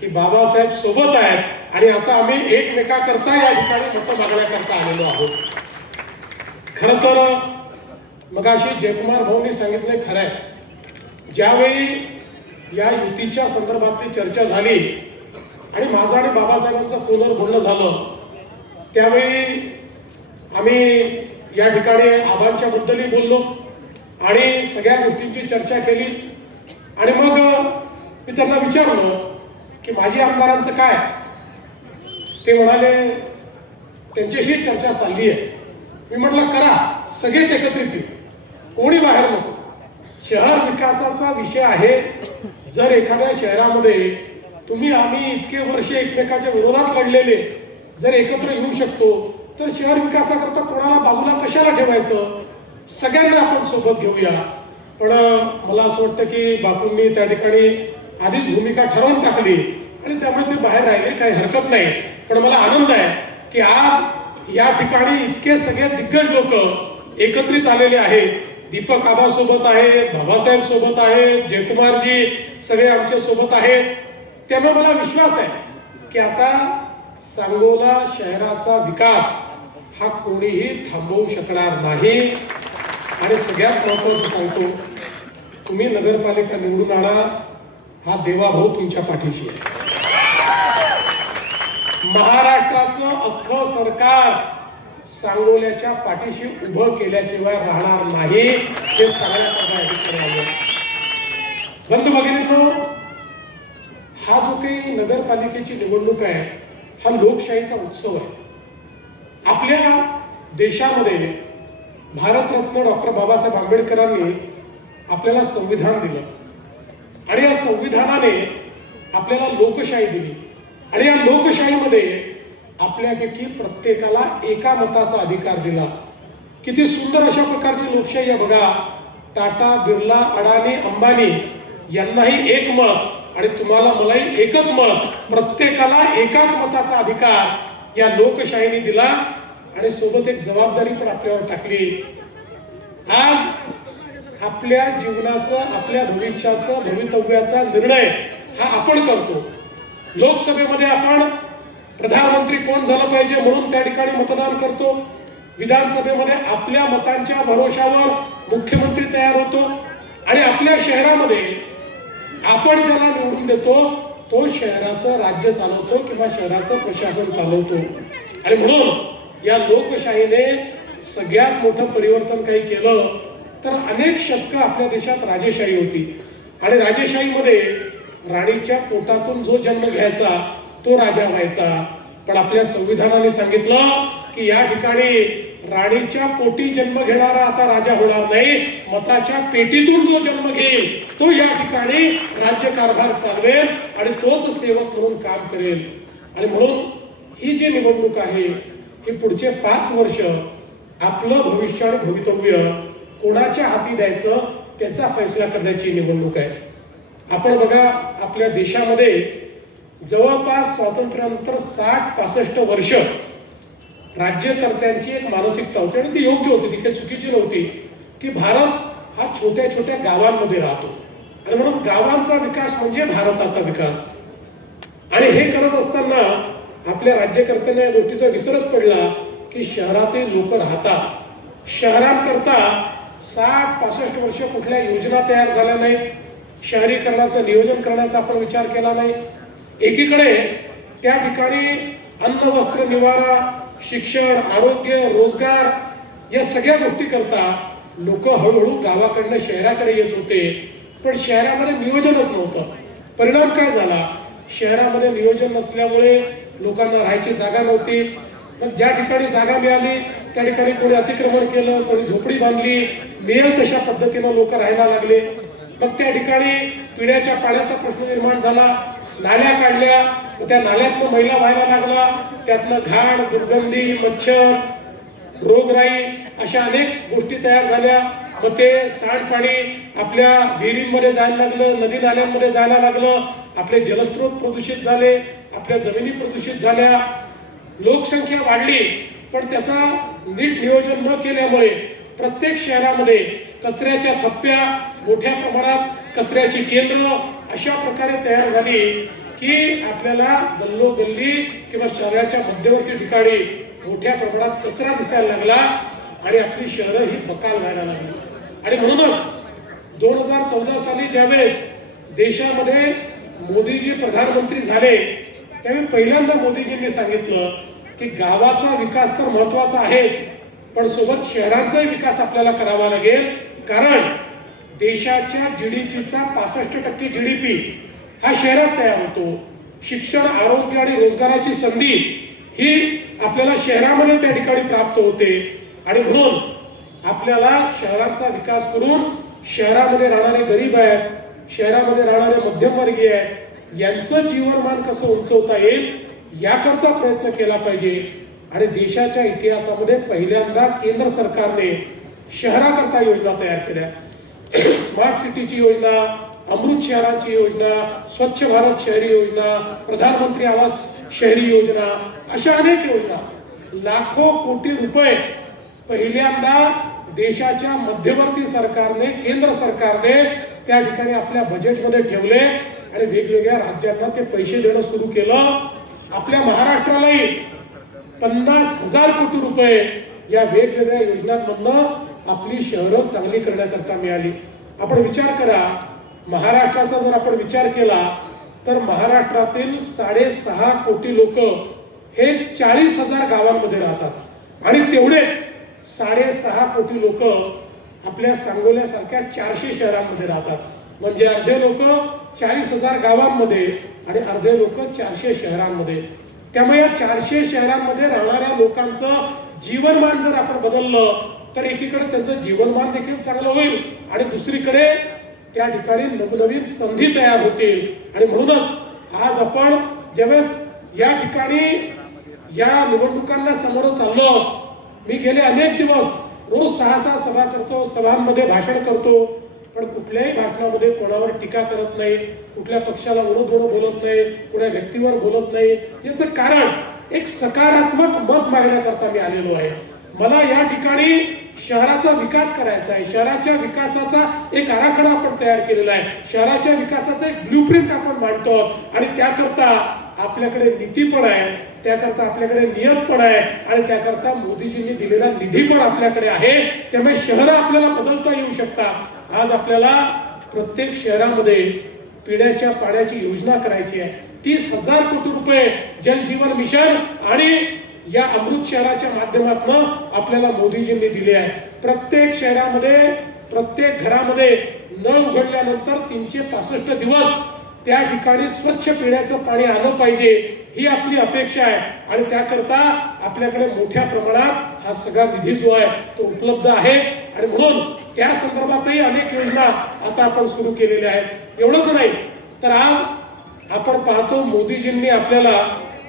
की बाबासाहेब सोबत आहेत आणि आता आम्ही एकमेकाकरता या ठिकाणी मतं मागण्याकरता आलेलो आहोत. खरं तर मगाशी जयकुमार भाऊंनी सांगितलंय खरं आहे, ज्यावेळी या युतीच्या संदर्भातली चर्चा झाली आणि माझं आणि बाबासाहेबांचं फोनवर बोलणं झालं, त्यावेळी आम्ही या ठिकाणी आबांच्या बद्दलही बोललो आणि सगळ्या गोष्टींची चर्चा केली. आणि मग मी त्यांना विचारलं की माझी आमदारांचं काय. ते म्हणाले त्यांच्याशी चर्चा चालली आहे. मी म्हटलं करा, सगळेच एकत्रित येऊ, कोणी बाहेर नको. शहर विकासाचा विषय आहे. जर एखाद्या शहरामध्ये तुम्ही आम्ही इतके वर्ष एकमेकाच्या विरोधात लढलेले जर एकत्र येऊ शकतो तर शहर विकासाकरता कोणाला बाजूला कशाला ठेवायचं, सगळ्यांना आपण सोबत घेऊया. पण मला असं वाटतं की बापूंनी त्या ठिकाणी आधीच भूमिका ठरवून टाकली आणि त्यामुळे ते बाहेर राहिले, काही हरकत नाही. पण मला आनंद आहे की आज या ठिकाणी इतके सगळे दिग्गज लोक एकत्रित आलेले आहेत. दीपक आबा सोबत आहेत, बाबासाहेब सोबत आहेत, जयकुमारजी सगळे आमच्या सोबत आहेत. त्यामुळे मला विश्वास आहे की आता सांगोला शहराचा विकास हा कोणीही थांबवू शकणार नाही. आणि सगळ्यात महत्वाचं सांगतो, तुम्ही नगरपालिका निवडून आणा, हा देवाभाऊ तुमच्या पाठीशी आहे. महाराष्ट्राचं अख्खं सरकार सांगोल्याच्या पाठीशी उभं केल्याशिवाय राहणार नाही, हे सगळ्या बंधू भगिनींनो, हा जो काही नगरपालिकेची निवडणूक आहे हा लोकशाहीचा उत्सव आहे. आपल्या देशामध्ये भारतरत्न डॉक्टर बाबासाहेब आंबेडकरांनी आपल्याला संविधान दिलं आणि या संविधानाने आपल्याला लोकशाही दिली. आणि या लोकशाहीमध्ये आपल्यापैकी प्रत्येकाला एका मताचा अधिकार दिला. किती सुंदर अशा प्रकारची लोकशाही आहे बघा. टाटा, बिर्ला, अडाणी, अंबानी यांनाही एक मत आणि तुम्हाला मलाही एकच मत, प्रत्येकाला एकाच मताचा अधिकार या लोकशाहीने दिला. आणि सोबत एक जबाबदारी पण आपल्यावर टाकली. आज आपल्या जीवनाचं, आपल्या भविष्याचं, भवितव्याचा निर्णय हा आपण करतो. लोकसभेमध्ये आपण प्रधानमंत्री कोण झालं पाहिजे म्हणून त्या ठिकाणी मतदान करतो. विधानसभेमध्ये आपल्या मतांच्या भरोशावर मुख्यमंत्री तयार होतो. आणि आपल्या शहरामध्ये आपण ज्याला निवडून देतो तो शहराचं राज्य चालवतो किंवा शहराचं प्रशासन चालवतो. आणि म्हणून या लोकशाहीने सगळ्यात मोठं परिवर्तन काही केलं तर अनेक शतकं आपल्या देशात राजेशाही होती. आणि राजेशाहीमध्ये राणीच्या पोटातून जो जन्म घ्यायचा तो राजा व्हायचा. पण आपल्या संविधानाने सांगितलं की या ठिकाणी राणीच्या पोटी जन्म घेणारा आता राजा होणार नाही, मताच्या पेटीतून जो जन्म घेईल तो या ठिकाणी राज्यकारभार चालवेल आणि तोच सेवक म्हणून काम करेल. आणि म्हणून ही जी निवडणूक आहे ही पुढचे 5 वर्ष आपलं भविष्य आणि भवितव्य कोणाच्या हाती द्यायचं त्याचा फैसला करण्याची निवडणूक आहे. आपण बघा, आपल्या देशामध्ये जवळपास स्वातंत्र्यानंतर 60-65 वर्ष राज्यकर्त्यांची एक मानसिकता होती आणि ती योग्य होती, ती काही चुकीची नव्हती, की भारत हा छोट्या छोट्या गावांमध्ये राहतो आणि म्हणून गावांचा विकास म्हणजे भारताचा विकास. आणि हे करत असताना आपल्या राज्यकर्त्यांना या गोष्टीचा विसरच पडला की शहरातील लोक राहतात. शहरांकरता 60-65 वर्ष कुठल्या योजना तयार झाल्या नाहीत. शहरीकरणाचं नियोजन करण्याचा आपण विचार केला नाही. एकीकडे त्या ठिकाणी अन्न, वस्त्र, निवारा, शिक्षण, आरोग्य, रोजगार या सगळ्या गोष्टी करता लोक हळूहळू गावाकडनं शहराकडे येत होते. पण शहरामध्ये नियोजनच नव्हतं. परिणाम काय झाला? शहरामध्ये नियोजन नसल्यामुळे लोकांना राहायची जागा नव्हती. मग ज्या ठिकाणी जागा मिळाली त्या ठिकाणी कोणी अतिक्रमण केलं, कोणी झोपडी बांधली, मिळेल तशा पद्धतीनं लोक राहायला लागले. मग त्या ठिकाणी पिण्याच्या पाण्याचा प्रश्न निर्माण झाला. नाल्या काढल्या, त्या नाल्यातनं मैला व्हायला लागला, त्यातनं घाण, दुर्गंधी, मच्छर, रोगराई अशा अनेक गोष्टी तयार झाल्या. मग ते सांडपाणी आपल्या विहिरींमध्ये जायला लागलं, नदी नाल्यांमध्ये जायला लागलं, आपले जलस्रोत प्रदूषित झाले, आपल्या जमिनी प्रदूषित झाल्या, लोकसंख्या वाढली, पण त्याचा नीट नियोजन न केल्यामुळे प्रत्येक शहरामध्ये कचऱ्याच्या थप्प्या, मोठ्या प्रमाणात कचऱ्याची केंद्र अशा प्रकारे तयार झाली की आपल्याला गल्लोगल्ली किंवा शहराच्या मध्यवर्ती ठिकाणी मोठ्या प्रमाणात कचरा दिसायला लागला आणि आपली शहरं ही बकाल व्हायला लागली. आणि म्हणूनच 2014 साली ज्यावेळेस देशामध्ये मोदीजी प्रधानमंत्री झाले त्यावेळी पहिल्यांदा मोदीजींनी सांगितलं की गावाचा विकास तर महत्वाचा आहेच, पण सोबत शहरांचाही विकास आपल्याला करावा लागेल. कारण देशाच्या जीडीपीचा 65% जीडीपी हा शहरात तयार होतो. शिक्षण, आरोग्य आणि रोजगाराची संधी ही आपल्याला शहरामध्ये त्या ठिकाणी प्राप्त होते. आणि म्हणून आपल्याला शहरांचा विकास करून शहरामध्ये राहणारे गरीब आहेत, शहरामध्ये राहणारे मध्यमवर्गीय आहेत, यांचं जीवनमान कसं उंचवता येईल याकरता प्रयत्न केला पाहिजे. आणि देशाच्या इतिहासामध्ये पहिल्यांदा केंद्र सरकारने शहराकरता योजना तयार केल्या. स्मार्ट सिटीची योजना, अमृत शहराची योजना, स्वच्छ भारत शहरी योजना, प्रधानमंत्री आवास शहरी योजना, अशा अनेक योजना, लाखो कोटी रुपये पहिल्यांदा देशाच्या मध्यवर्ती सरकारने, केंद्र सरकारने त्या ठिकाणी आपल्या बजेटमध्ये ठेवले आणि वेगवेगळ्या राज्यांना ते पैसे देणं सुरू केलं. आपल्या महाराष्ट्रालाही 50,000 कोटी रुपये या वेगवेगळ्या योजनांमधनं आपली शहरं चांगली करण्याकरता मिळाली. आपण विचार करा, महाराष्ट्राचा जर आपण विचार केला तर महाराष्ट्रातील 6.5 कोटी लोक हे 40,000 गावांमध्ये राहतात आणि तेवढेच 6.5 कोटी लोक आपल्या सांगोल्यासारख्या 400 शहरांमध्ये राहतात. म्हणजे अर्धे लोक 40,000 गावांमध्ये आणि अर्धे लोक 400 शहरांमध्ये. त्यामुळे या 400 शहरांमध्ये राहणाऱ्या लोकांचं जीवनमान जर आपण बदललं तर एकीकडे त्यांचं जीवनमान देखील चांगलं होईल आणि दुसरीकडे त्या ठिकाणी नवनवीन संधी तयार होतील. आणि म्हणूनच आज आपण ज्यावेळेस या ठिकाणी या निवडणुकांना समोर चाललो, मी गेले अनेक दिवस रोज 6 सभा करतो, सभांमध्ये भाषण करतो, पण कुठल्याही भाषणामध्ये कोणावर टीका करत नाही, कुठल्या पक्षाला ओढून बोलत नाही, कुठल्या व्यक्तीवर बोलत नाही. याचं कारण एक सकारात्मक मत मागण्याकरता मी आलेलो आहे. मला या ठिकाणी शहराचा विकास करायचा आहे, शहराच्या विकासाचा एक आराखडा आपण तयार केलेला आहे, शहराच्या विकासाचा एक ब्ल्यूप्रिंट आपण मांडतो आणि त्याकरता आपल्याकडे नीती पण आहे, त्याकरता आपल्याकडे नियत पण आहे आणि त्याकरता मोदीजींनी दिलेला निधी पण आपल्याकडे आहे. त्यामुळे शहरं आपल्याला बदलता येऊ शकतात. आज आपल्याला प्रत्येक शहरामध्ये पिण्याच्या पाण्याची योजना करायची आहे. 30,000 कोटी रुपये जल जीवन मिशन आणि या अमृत शहराच्या माध्यमातून आपल्याला मोदीजींनी दिले आहे. प्रत्येक शहरामध्ये, प्रत्येक घरामध्ये नळ उघडल्यानंतर 365 दिवस त्या ठिकाणी स्वच्छ पिण्याचं पाणी आलं पाहिजे, ही आपली अपेक्षा आहे. आणि त्याकरता आपल्याकडे मोठ्या प्रमाणात हा सगळा निधी जो आहे तो उपलब्ध आहे आणि म्हणून त्या संदर्भातही अनेक योजना आता आपण सुरू केलेल्या आहेत. एवढंच नाही तर आज आपण पाहतो मोदीजींनी आपल्याला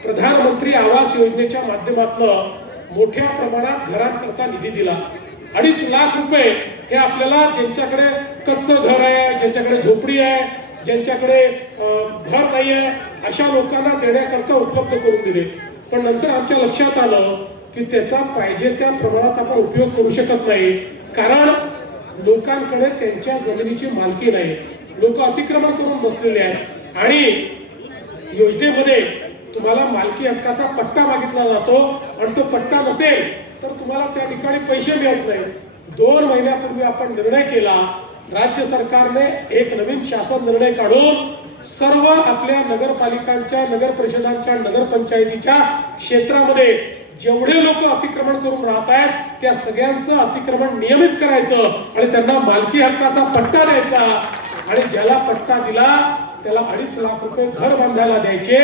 प्रधानमंत्री आवास योजनेच्या माध्यमातून मोठ्या प्रमाणात घरांकरता निधी दिला. 2.5 लाख रुपये हे आपल्याला ज्यांच्याकडे कच्चं घर आहे, ज्यांच्याकडे झोपडी आहे, ज्यांच्याकडे घर नाही आहे, अशा लोकांना देण्याकरता उपलब्ध करून दिले. पण नंतर आमच्या लक्षात आलं की त्याचा पाहिजे त्या प्रमाणात आपण उपयोग करू शकत नाही, कारण लोकांकडे त्यांच्या जमिनीची मालकी नाही, लोक अतिक्रमण करून बसलेले आहेत आणि योजनेमध्ये तुम्हाला मालकी हक्काचा पट्टा मागितला जातो आणि तो पट्टा नसेल तर तुम्हाला त्या ठिकाणी पैसे मिळत नाही. 2 महिन्यापूर्वी आपण निर्णय केला, राज्य सरकारने एक नवीन शासन निर्णय काढून सर्व आपल्या नगरपालिकांच्या, नगर परिषदांच्या, नगरपंचायतीच्या क्षेत्रामध्ये जेवढे लोक अतिक्रमण करून राहत आहेत त्या सगळ्यांचं अतिक्रमण नियमित करायचं आणि त्यांना मालकी हक्काचा पट्टा द्यायचा आणि ज्याला पट्टा दिला त्याला 2.5 लाख रुपये घर बांधायला द्यायचे.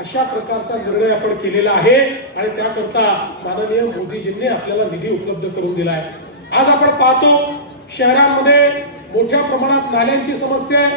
अशा प्रकारचा निर्णय आपण केलेला आहे आणि त्याकरता माननीय मोदीजींनी आपल्याला निधी उपलब्ध करून दिला आहे. आज आपण पाहतो शहरांमध्ये मोठ्या प्रमाणात नाल्यांची समस्या आहे,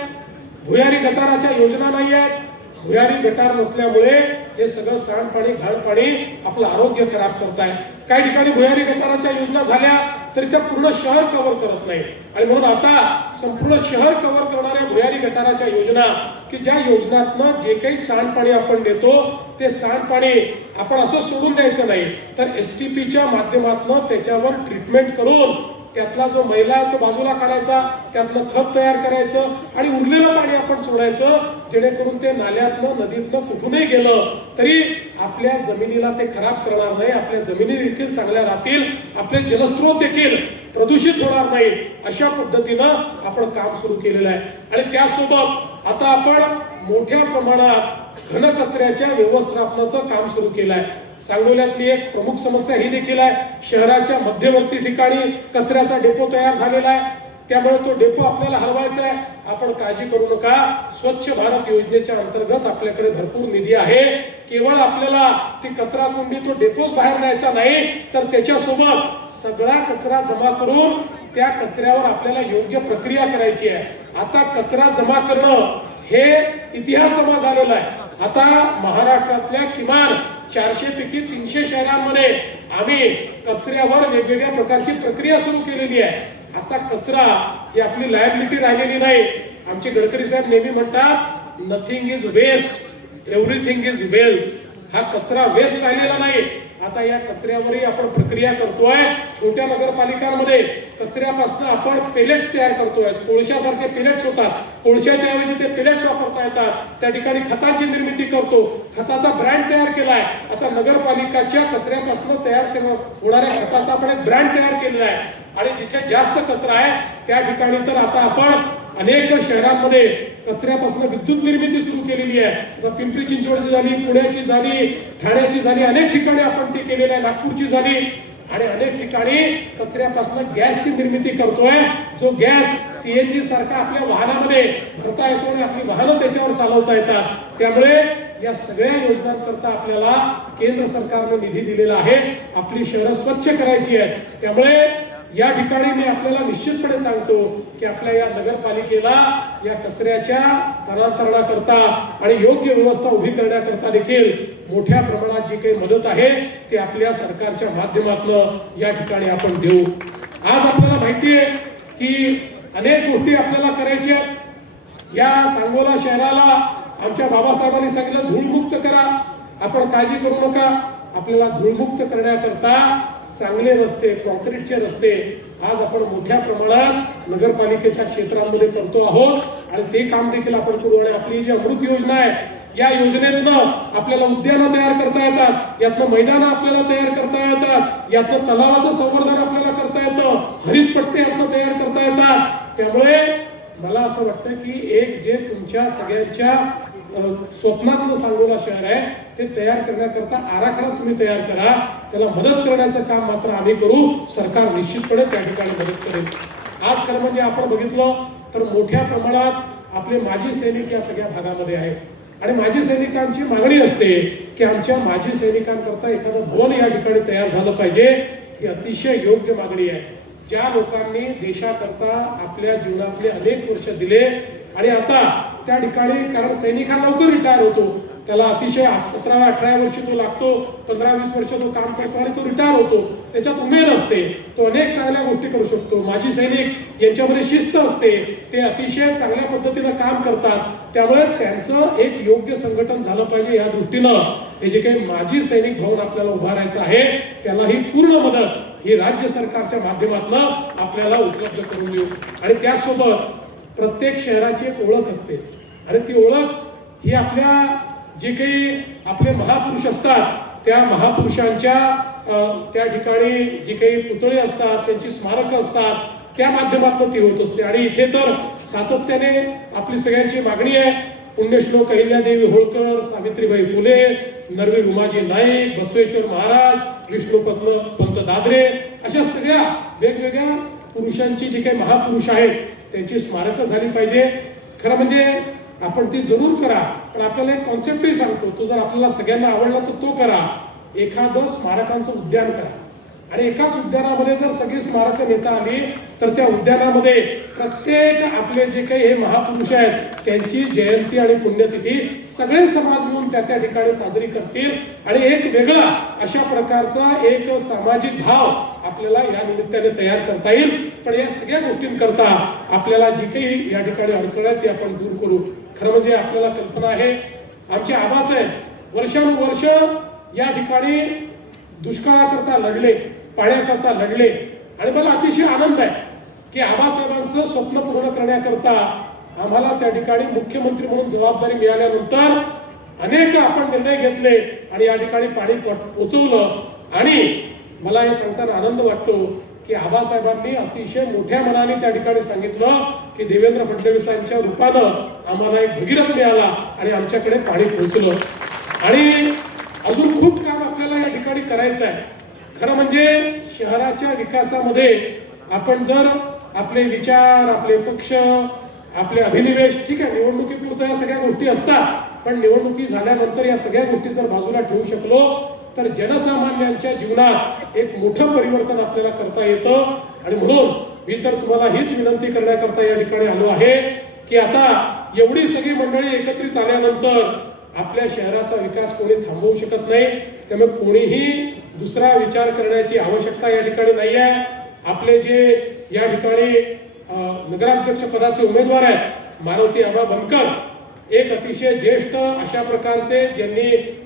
भुयारी गटाराच्या योजना नाही आहेत. भुयारी गटार नसल्यामुळे हे सगळं सांडपाणी घाणपाणी आपलं आरोग्य खराब करताय. काही ठिकाणी भुयारी गटाराच्या योजना झाल्या तरी त्या पूर्ण शहर कव्हर करत नाही. आणि म्हणून आता संपूर्ण शहर कव्हर करणाऱ्या भुयारी गटाराच्या योजना, की ज्या योजनातनं जे काही सांडपाणी आपण देतो ते सांडपाणी आपण असं सोडून द्यायचं नाही, तर STPच्या माध्यमातून त्याच्यावर ट्रीटमेंट करून त्यातला जो मैला आहे तो बाजूला काढायचा, त्यातलं खत तयार करायचं आणि उरलेलं पाणी आपण सोडायचं, जेणेकरून ते नाल्यातनं नदीतनं कुठूनही गेलं तरी आपल्या जमिनीला ते खराब करणार नाही, आपल्या जमिनी देखील चांगल्या राहतील, आपले जलस्रोत देखील प्रदूषित होणार नाही. अशा पद्धतीनं आपण काम सुरू केलेलं आहे. आणि त्यासोबत आता आपण मोठ्या प्रमाणात घनकचऱ्याच्या व्यवस्थापनाचं काम सुरू केलं आहे. सांगोल्यातली एक प्रमुख समस्या ही देखील आहे, शहराच्या मध्यवर्ती ठिकाणी कचऱ्याचा डेपो तयार झालेला आहे. त्यामुळे तो डेपो आपल्याला हलवायचा आहे. आपण काळजी करू नका, स्वच्छ भारत योजनेच्या अंतर्गत आपल्याकडे भरपूर निधी आहे. केवळ आपल्याला ती कचरा कुंडी तो डेपोच बाहेर न्यायचा नाही, तर त्याच्यासोबत सगळा कचरा जमा करून त्या कचऱ्यावर आपल्याला योग्य प्रक्रिया करायची आहे. आता कचरा जमा करणं हे इतिहास जमा झालेला आहे. आता महाराष्ट्रातल्या किमान 400 पैकी 300 शहरांमध्ये आम्ही कचऱ्यावर वेगवेगळ्या प्रकारची प्रक्रिया सुरू केलेली आहे. आता कचरा ही आपली लायबिलिटी राहिलेली नाही. आमचे गडकरी साहेब नेहमी म्हणतात, nothing is waste, everything is wealth. हा कचरा वेस्ट राहिलेला नाही. आता या कचऱ्यावरही आपण प्रक्रिया करतोय. छोट्या नगरपालिकांमध्ये कचऱ्यापासून आपण पेलेट्स तयार करतोय. कोळशासारखे पेलेट्स होतात, कोळशाच्या ऐवजी ते पेलेट्स वापरता येतात. त्या ठिकाणी खताची निर्मिती करतो, खताचा ब्रँड तयार केलाय. आता नगरपालिकाच्या कचऱ्यापासून तयार होणाऱ्या खताचा आपण एक ब्रँड तयार केलेला आहे. आणि जिथे जास्त कचरा आहे त्या ठिकाणी तर आता आपण अनेक शहरांमध्ये कचऱ्यापासून विद्युत निर्मिती सुरू केलेली आहे. आता पिंपरी चिंचवडची झाली, पुण्याची झाली, ठाण्याची झाली, अनेक ठिकाणी आपण ती केलेली आहे, नागपूरची झाली. आणि अनेक ठिकाणी कचऱ्यापासून गॅसची निर्मिती करतोय, जो गॅस CNG सारखा आपल्या वाहनामध्ये भरता येतो आणि आपली वाहनं त्याच्यावर चालवता येतात. त्यामुळे या सगळ्या योजनांकरता आपल्याला केंद्र सरकारने निधी दिलेला आहे. आपली शहरं स्वच्छ करायची आहेत. त्यामुळे या ठिकाणी मी आपल्याला निश्चितपणे सांगतो की आपल्या या नगरपालिकेला या कचऱ्याच्या स्थलांतरणाकरता आणि योग्य व्यवस्था उभी करण्याकरता देखील मोठ्या प्रमाणात जी काही मदत आहे ती आपल्या सरकारच्या माध्यमातून या ठिकाणी आपण देऊ. आज आपल्याला माहिती आहे की अनेक गोष्टी आपल्याला करायच्या आहेत. या सांगोला शहराला आमच्या बाबासाहेबांनी सांगितलं धूळमुक्त करा. आपण काळजी करू नका, आपल्याला धूळमुक्त करण्याकरता चांगले रस्ते, कॉन्क्रीटचे रस्ते आज आपण मोठ्या प्रमाणात नगरपालिकेच्या क्षेत्रांमध्ये करतो आहोत. आणि ते काम देखील आपण करू. आणि आपली जी अमृत योजना आहे, या योजनेतनं आपल्याला उद्यानं तयार करता येतात, यातनं मैदानं आपल्याला तयार करता येतात, यातनं तलावाचं संवर्धन आपल्याला करता येतं, हरित पट्टे यातनं तयार करता येतात. त्यामुळे मला असं वाटतं की एक जे तुमच्या सगळ्यांच्या स्वप्नातलं सांगोला शहर आहे ते तयार करण्याकरता आराखडा तुम्ही तयार करा. त्याला मदत करण्याचं काम मात्र आम्ही करू. सरकार निश्चितपणे त्या ठिकाणी मदत करेल. आज खरं म्हणजे आपण बघितलं तर मोठ्या प्रमाणात आपले माजी सैनिक या सगळ्या भागामध्ये आहेत. आणि माजी सैनिकांची मागणी असते की आमच्या माजी सैनिकांकरता एखादं भवन या ठिकाणी तयार झालं पाहिजे. ही अतिशय योग्य मागणी आहे. ज्या लोकांनी देशाकरता आपल्या जीवनातले अनेक वर्ष दिले आणि आता त्या ठिकाणी, कारण सैनिक हा लवकर रिटायर होतो, त्याला अतिशय 17-18 वर्ष तो लागतो, 15-20 वर्ष तो काम करतो आणि तो रिटायर होतो. त्याच्यात उमेद असते, तो अनेक चांगल्या गोष्टी करू शकतो. माजी सैनिक यांच्यामध्ये शिस्त असते, ते अतिशय चांगल्या पद्धतीनं काम करतात. त्यामुळे त्यांचं एक योग्य संघटन झालं पाहिजे. या दृष्टीनं हे जे काही माजी सैनिक भवन आपल्याला उभारायचं आहे त्याला ही पूर्ण मदत ही राज्य सरकारच्या माध्यमातून आपल्याला उपलब्ध करून देऊ. आणि त्यासोबत प्रत्येक शहराची एक ओळख असते आणि ती ओळख ही आपल्या जे काही आपले महापुरुष असतात त्या महापुरुषांच्या त्या ठिकाणी जी काही पुतळे असतात, त्यांची स्मारकं असतात, त्या माध्यमातून ती होत असते. आणि इथे तर सातत्याने आपली सगळ्यांची मागणी आहे. पुण्यश्लोक अहिल्यादेवी होळकर, सावित्रीबाई फुले, नरवी उमाजी नाईक, बसवेश्वर महाराज, विष्णुपंत दादरे, अशा सगळ्या वेगवेगळ्या पुरुषांची जी काही महापुरुष आहेत त्यांची स्मारकं झाली पाहिजे. खरं म्हणजे आपण ती जरूर करा, पण आपल्याला एक कॉन्सेप्टही सांगतो, तो जर आपल्याला सगळ्यांना आवडला तर तो करा. एखादं स्मारकांचं उद्यान करा. आणि एकाच उद्यानामध्ये जर सगळी स्मारकं नेता आली तर त्या उद्यानामध्ये प्रत्येक आपले जे काही हे महापुरुष आहेत त्यांची जयंती आणि पुण्यतिथी सगळे समाज मिळून त्या ठिकाणी साजरी करतील आणि एक वेगळा अशा प्रकारचा एक सामाजिक भाव आपल्याला या निमित्ताने तयार करता येईल. पण या सगळ्या गोष्टींकरता आपल्याला जी काही या ठिकाणी अडचण आहे ती आपण दूर करू. खरं म्हणजे आपल्याला कल्पना आहे आमचे आबासाहेब वर्षानुवर्ष या ठिकाणी दुष्काळाकरता लढले, पाण्याकरता लढले आणि मला अतिशय आनंद आहे की आबासाहेबांचं स्वप्न पूर्ण करण्याकरता आम्हाला त्या ठिकाणी मुख्यमंत्री म्हणून जबाबदारी मिळाल्यानंतर अनेक आपण निर्णय घेतले आणि या ठिकाणी पाणी पोचवलं. आणि मला हे सांगताना आनंद वाटतो की आबासाहेबांनी अतिशय मोठ्या मनाने त्या ठिकाणी सांगितलं की देवेंद्र फडणवीसांच्या रूपानं आम्हाला एक भगीरथ मिळाला आणि आमच्याकडे पाणी पोहोचलं. आणि अजून खूप काम आपल्याला या ठिकाणी करायचं आहे. खरं म्हणजे शहराच्या विकासामध्ये आपण जर आपले विचार, आपले पक्ष, आपले अभिनिवेश, ठीक आहे निवडणुकीपुरतं या सगळ्या गोष्टी असतात, पण निवडणुकी झाल्यानंतर या सगळ्या गोष्टी जर बाजूला ठेवू शकलो तर जनसामान्यांच्या जीवनात एक मोठं परिवर्तन आपल्याला करता येतं. आणि म्हणून मी तर तुम्हाला हीच विनंती करण्याकरता या ठिकाणी आलो आहे की आता एवढी सगळी मंडळी एकत्रित आल्यानंतर आपल्या शहराचा विकास कोणी थांबवू शकत नाही. त्यामुळे कोणीही दुसरा विचार करण्याची आवश्यकता या ठिकाणी नाही आहे. आपले जे या ठिकाणी नगराध्यक्ष पदाचे उमेदवार आहेत मारुती आबा बनकर, एक अतिशय ज्येष्ठ अशा प्रकारचे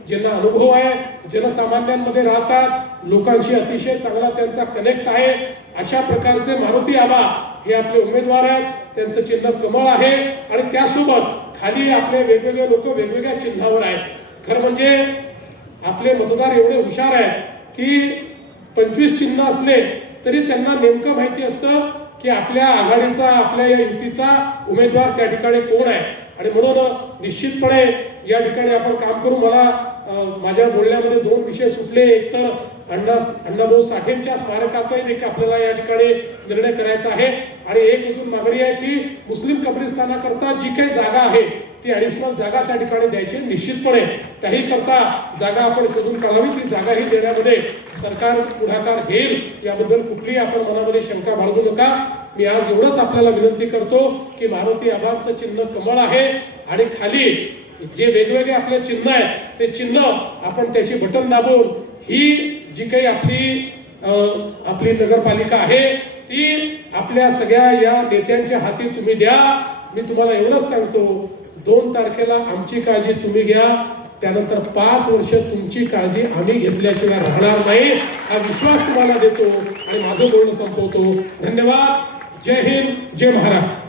ज्यांना अनुभव आहे, जनसामान्यांमध्ये राहतात, लोकांशी अतिशय चांगला त्यांचा कनेक्ट आहे, अशा प्रकारचे मारुती आबा हे आपले उमेदवार आहेत. त्यांचं चिन्ह कमळ आहे आणि त्यासोबत खाली आपले वेगवेगळे लोक वेगवेगळ्या चिन्हावर आहेत. खरं म्हणजे आपले मतदार एवढे हुशार आहेत की 25 चिन्ह असले तरी त्यांना नेमकं माहिती असतं की आपल्या आघाडीचा, आपल्या या युतीचा उमेदवार त्या ठिकाणी कोण आहे. आणि म्हणून निश्चितपणे या ठिकाणी आपण काम करू. मला माझ्या बोलण्यामध्ये 2 विषय सुटले. एक तर अण्णाभाऊ साठेंच्या स्मारकाचाही देखील आपल्याला या ठिकाणी निर्णय करायचा आहे आणि एक अजून मागणी आहे की मुस्लिम कब्रिस्तानाकरता जी काही जागा आहे ती ॲडिशनल जागा त्या ठिकाणी द्यायची. निश्चितपणे त्याही करता जागा आपण शोधून काढावी. ती जागाही देण्यामध्ये सरकार पुढाकार घेईल याबद्दल कुठलीही आपण मनामध्ये शंका बाळगू नका. मी आज एवढंच आपल्याला विनंती करतो की मारुती आबांचं चिन्ह कमळ आहे आणि खाली जे वेगवेगळे आपले चिन्ह आहेत ते चिन्ह आपण त्याची बटन दाबून ही जी काही आपली नगरपालिका आहे ती आपल्या सगळ्या या नेत्यांच्या हाती तुम्ही द्या. मी तुम्हाला एवढंच सांगतो 2 तारखेला आमची काळजी तुम्ही घ्या, त्यानंतर 5 वर्ष तुमची काळजी आम्ही घेतल्याशिवाय राहणार नाही हा विश्वास तुम्हाला देतो आणि माझं बोलणं संपवतो. धन्यवाद. जय हिंद, जय महाराष्ट्र.